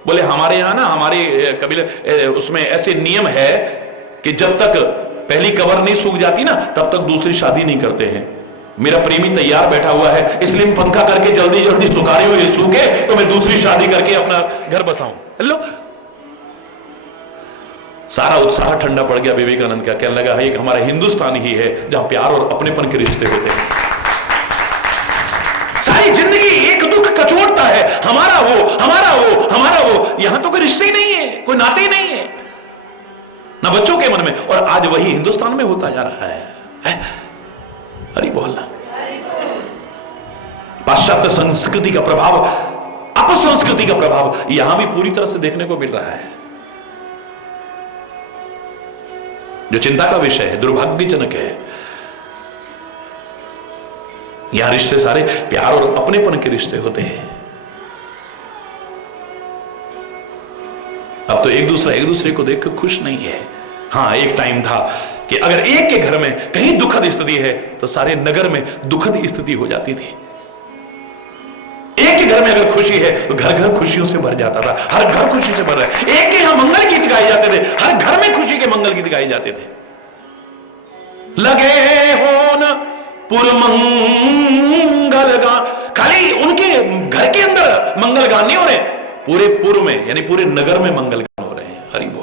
बोले हमारे यहां ना, हमारे कबीले उसमें ऐसे नियम है कि जब तक पहली कब्र नहीं सूख जाती ना, तब तक दूसरी शादी नहीं करते हैं। मेरा प्रेमी तैयार बैठा हुआ है, इसलिए मैं पंखा करके जल्दी जल्दी सुखा रही हूं, ये सूखे तो मैं दूसरी शादी करके अपना घर बसाऊं। लो, सारा उत्साह ठंडा पड़ गया विवेकानंद का। कहने लगा एक हमारा हिंदुस्तान ही है जहां प्यार और अपनेपन के रिश्ते होते हैं। सारी जिंदगी एक दुख कचोटता है, हमारा वो हमारा वो हमारा वो, यहां तो कोई रिश्ते ही नहीं है, कोई नाते ही नहीं है, ना बच्चों के मन में। और आज वही हिंदुस्तान में होता जा रहा है? हरि बोलना। पाश्चात्य संस्कृति का प्रभाव, अपसंस्कृति का प्रभाव यहां भी पूरी तरह से देखने को मिल रहा है, जो चिंता का विषय है, दुर्भाग्यजनक है। यहां रिश्ते सारे प्यार और अपनेपन के रिश्ते होते हैं। अब तो एक दूसरे को देखकर खुश नहीं है। हाँ, एक टाइम था कि अगर एक के घर में कहीं दुखद स्थिति है तो सारे नगर में दुखद स्थिति हो जाती थी। एक के घर में अगर खुशी है तो घर घर खुशियों से भर जाता था, हर घर खुशी से भर रहा है। एक के यहां मंगल गीत गाए जाते थे, हर घर में खुशी के मंगल गीत गाए जाते थे। लगे हो न पुर मंगल गान, खाली उनके घर के अंदर मंगल गान नहीं हो रहे, पूरे पूर्व में यानी पूरे नगर में मंगल गान हो रहे हैं। हरि बोल।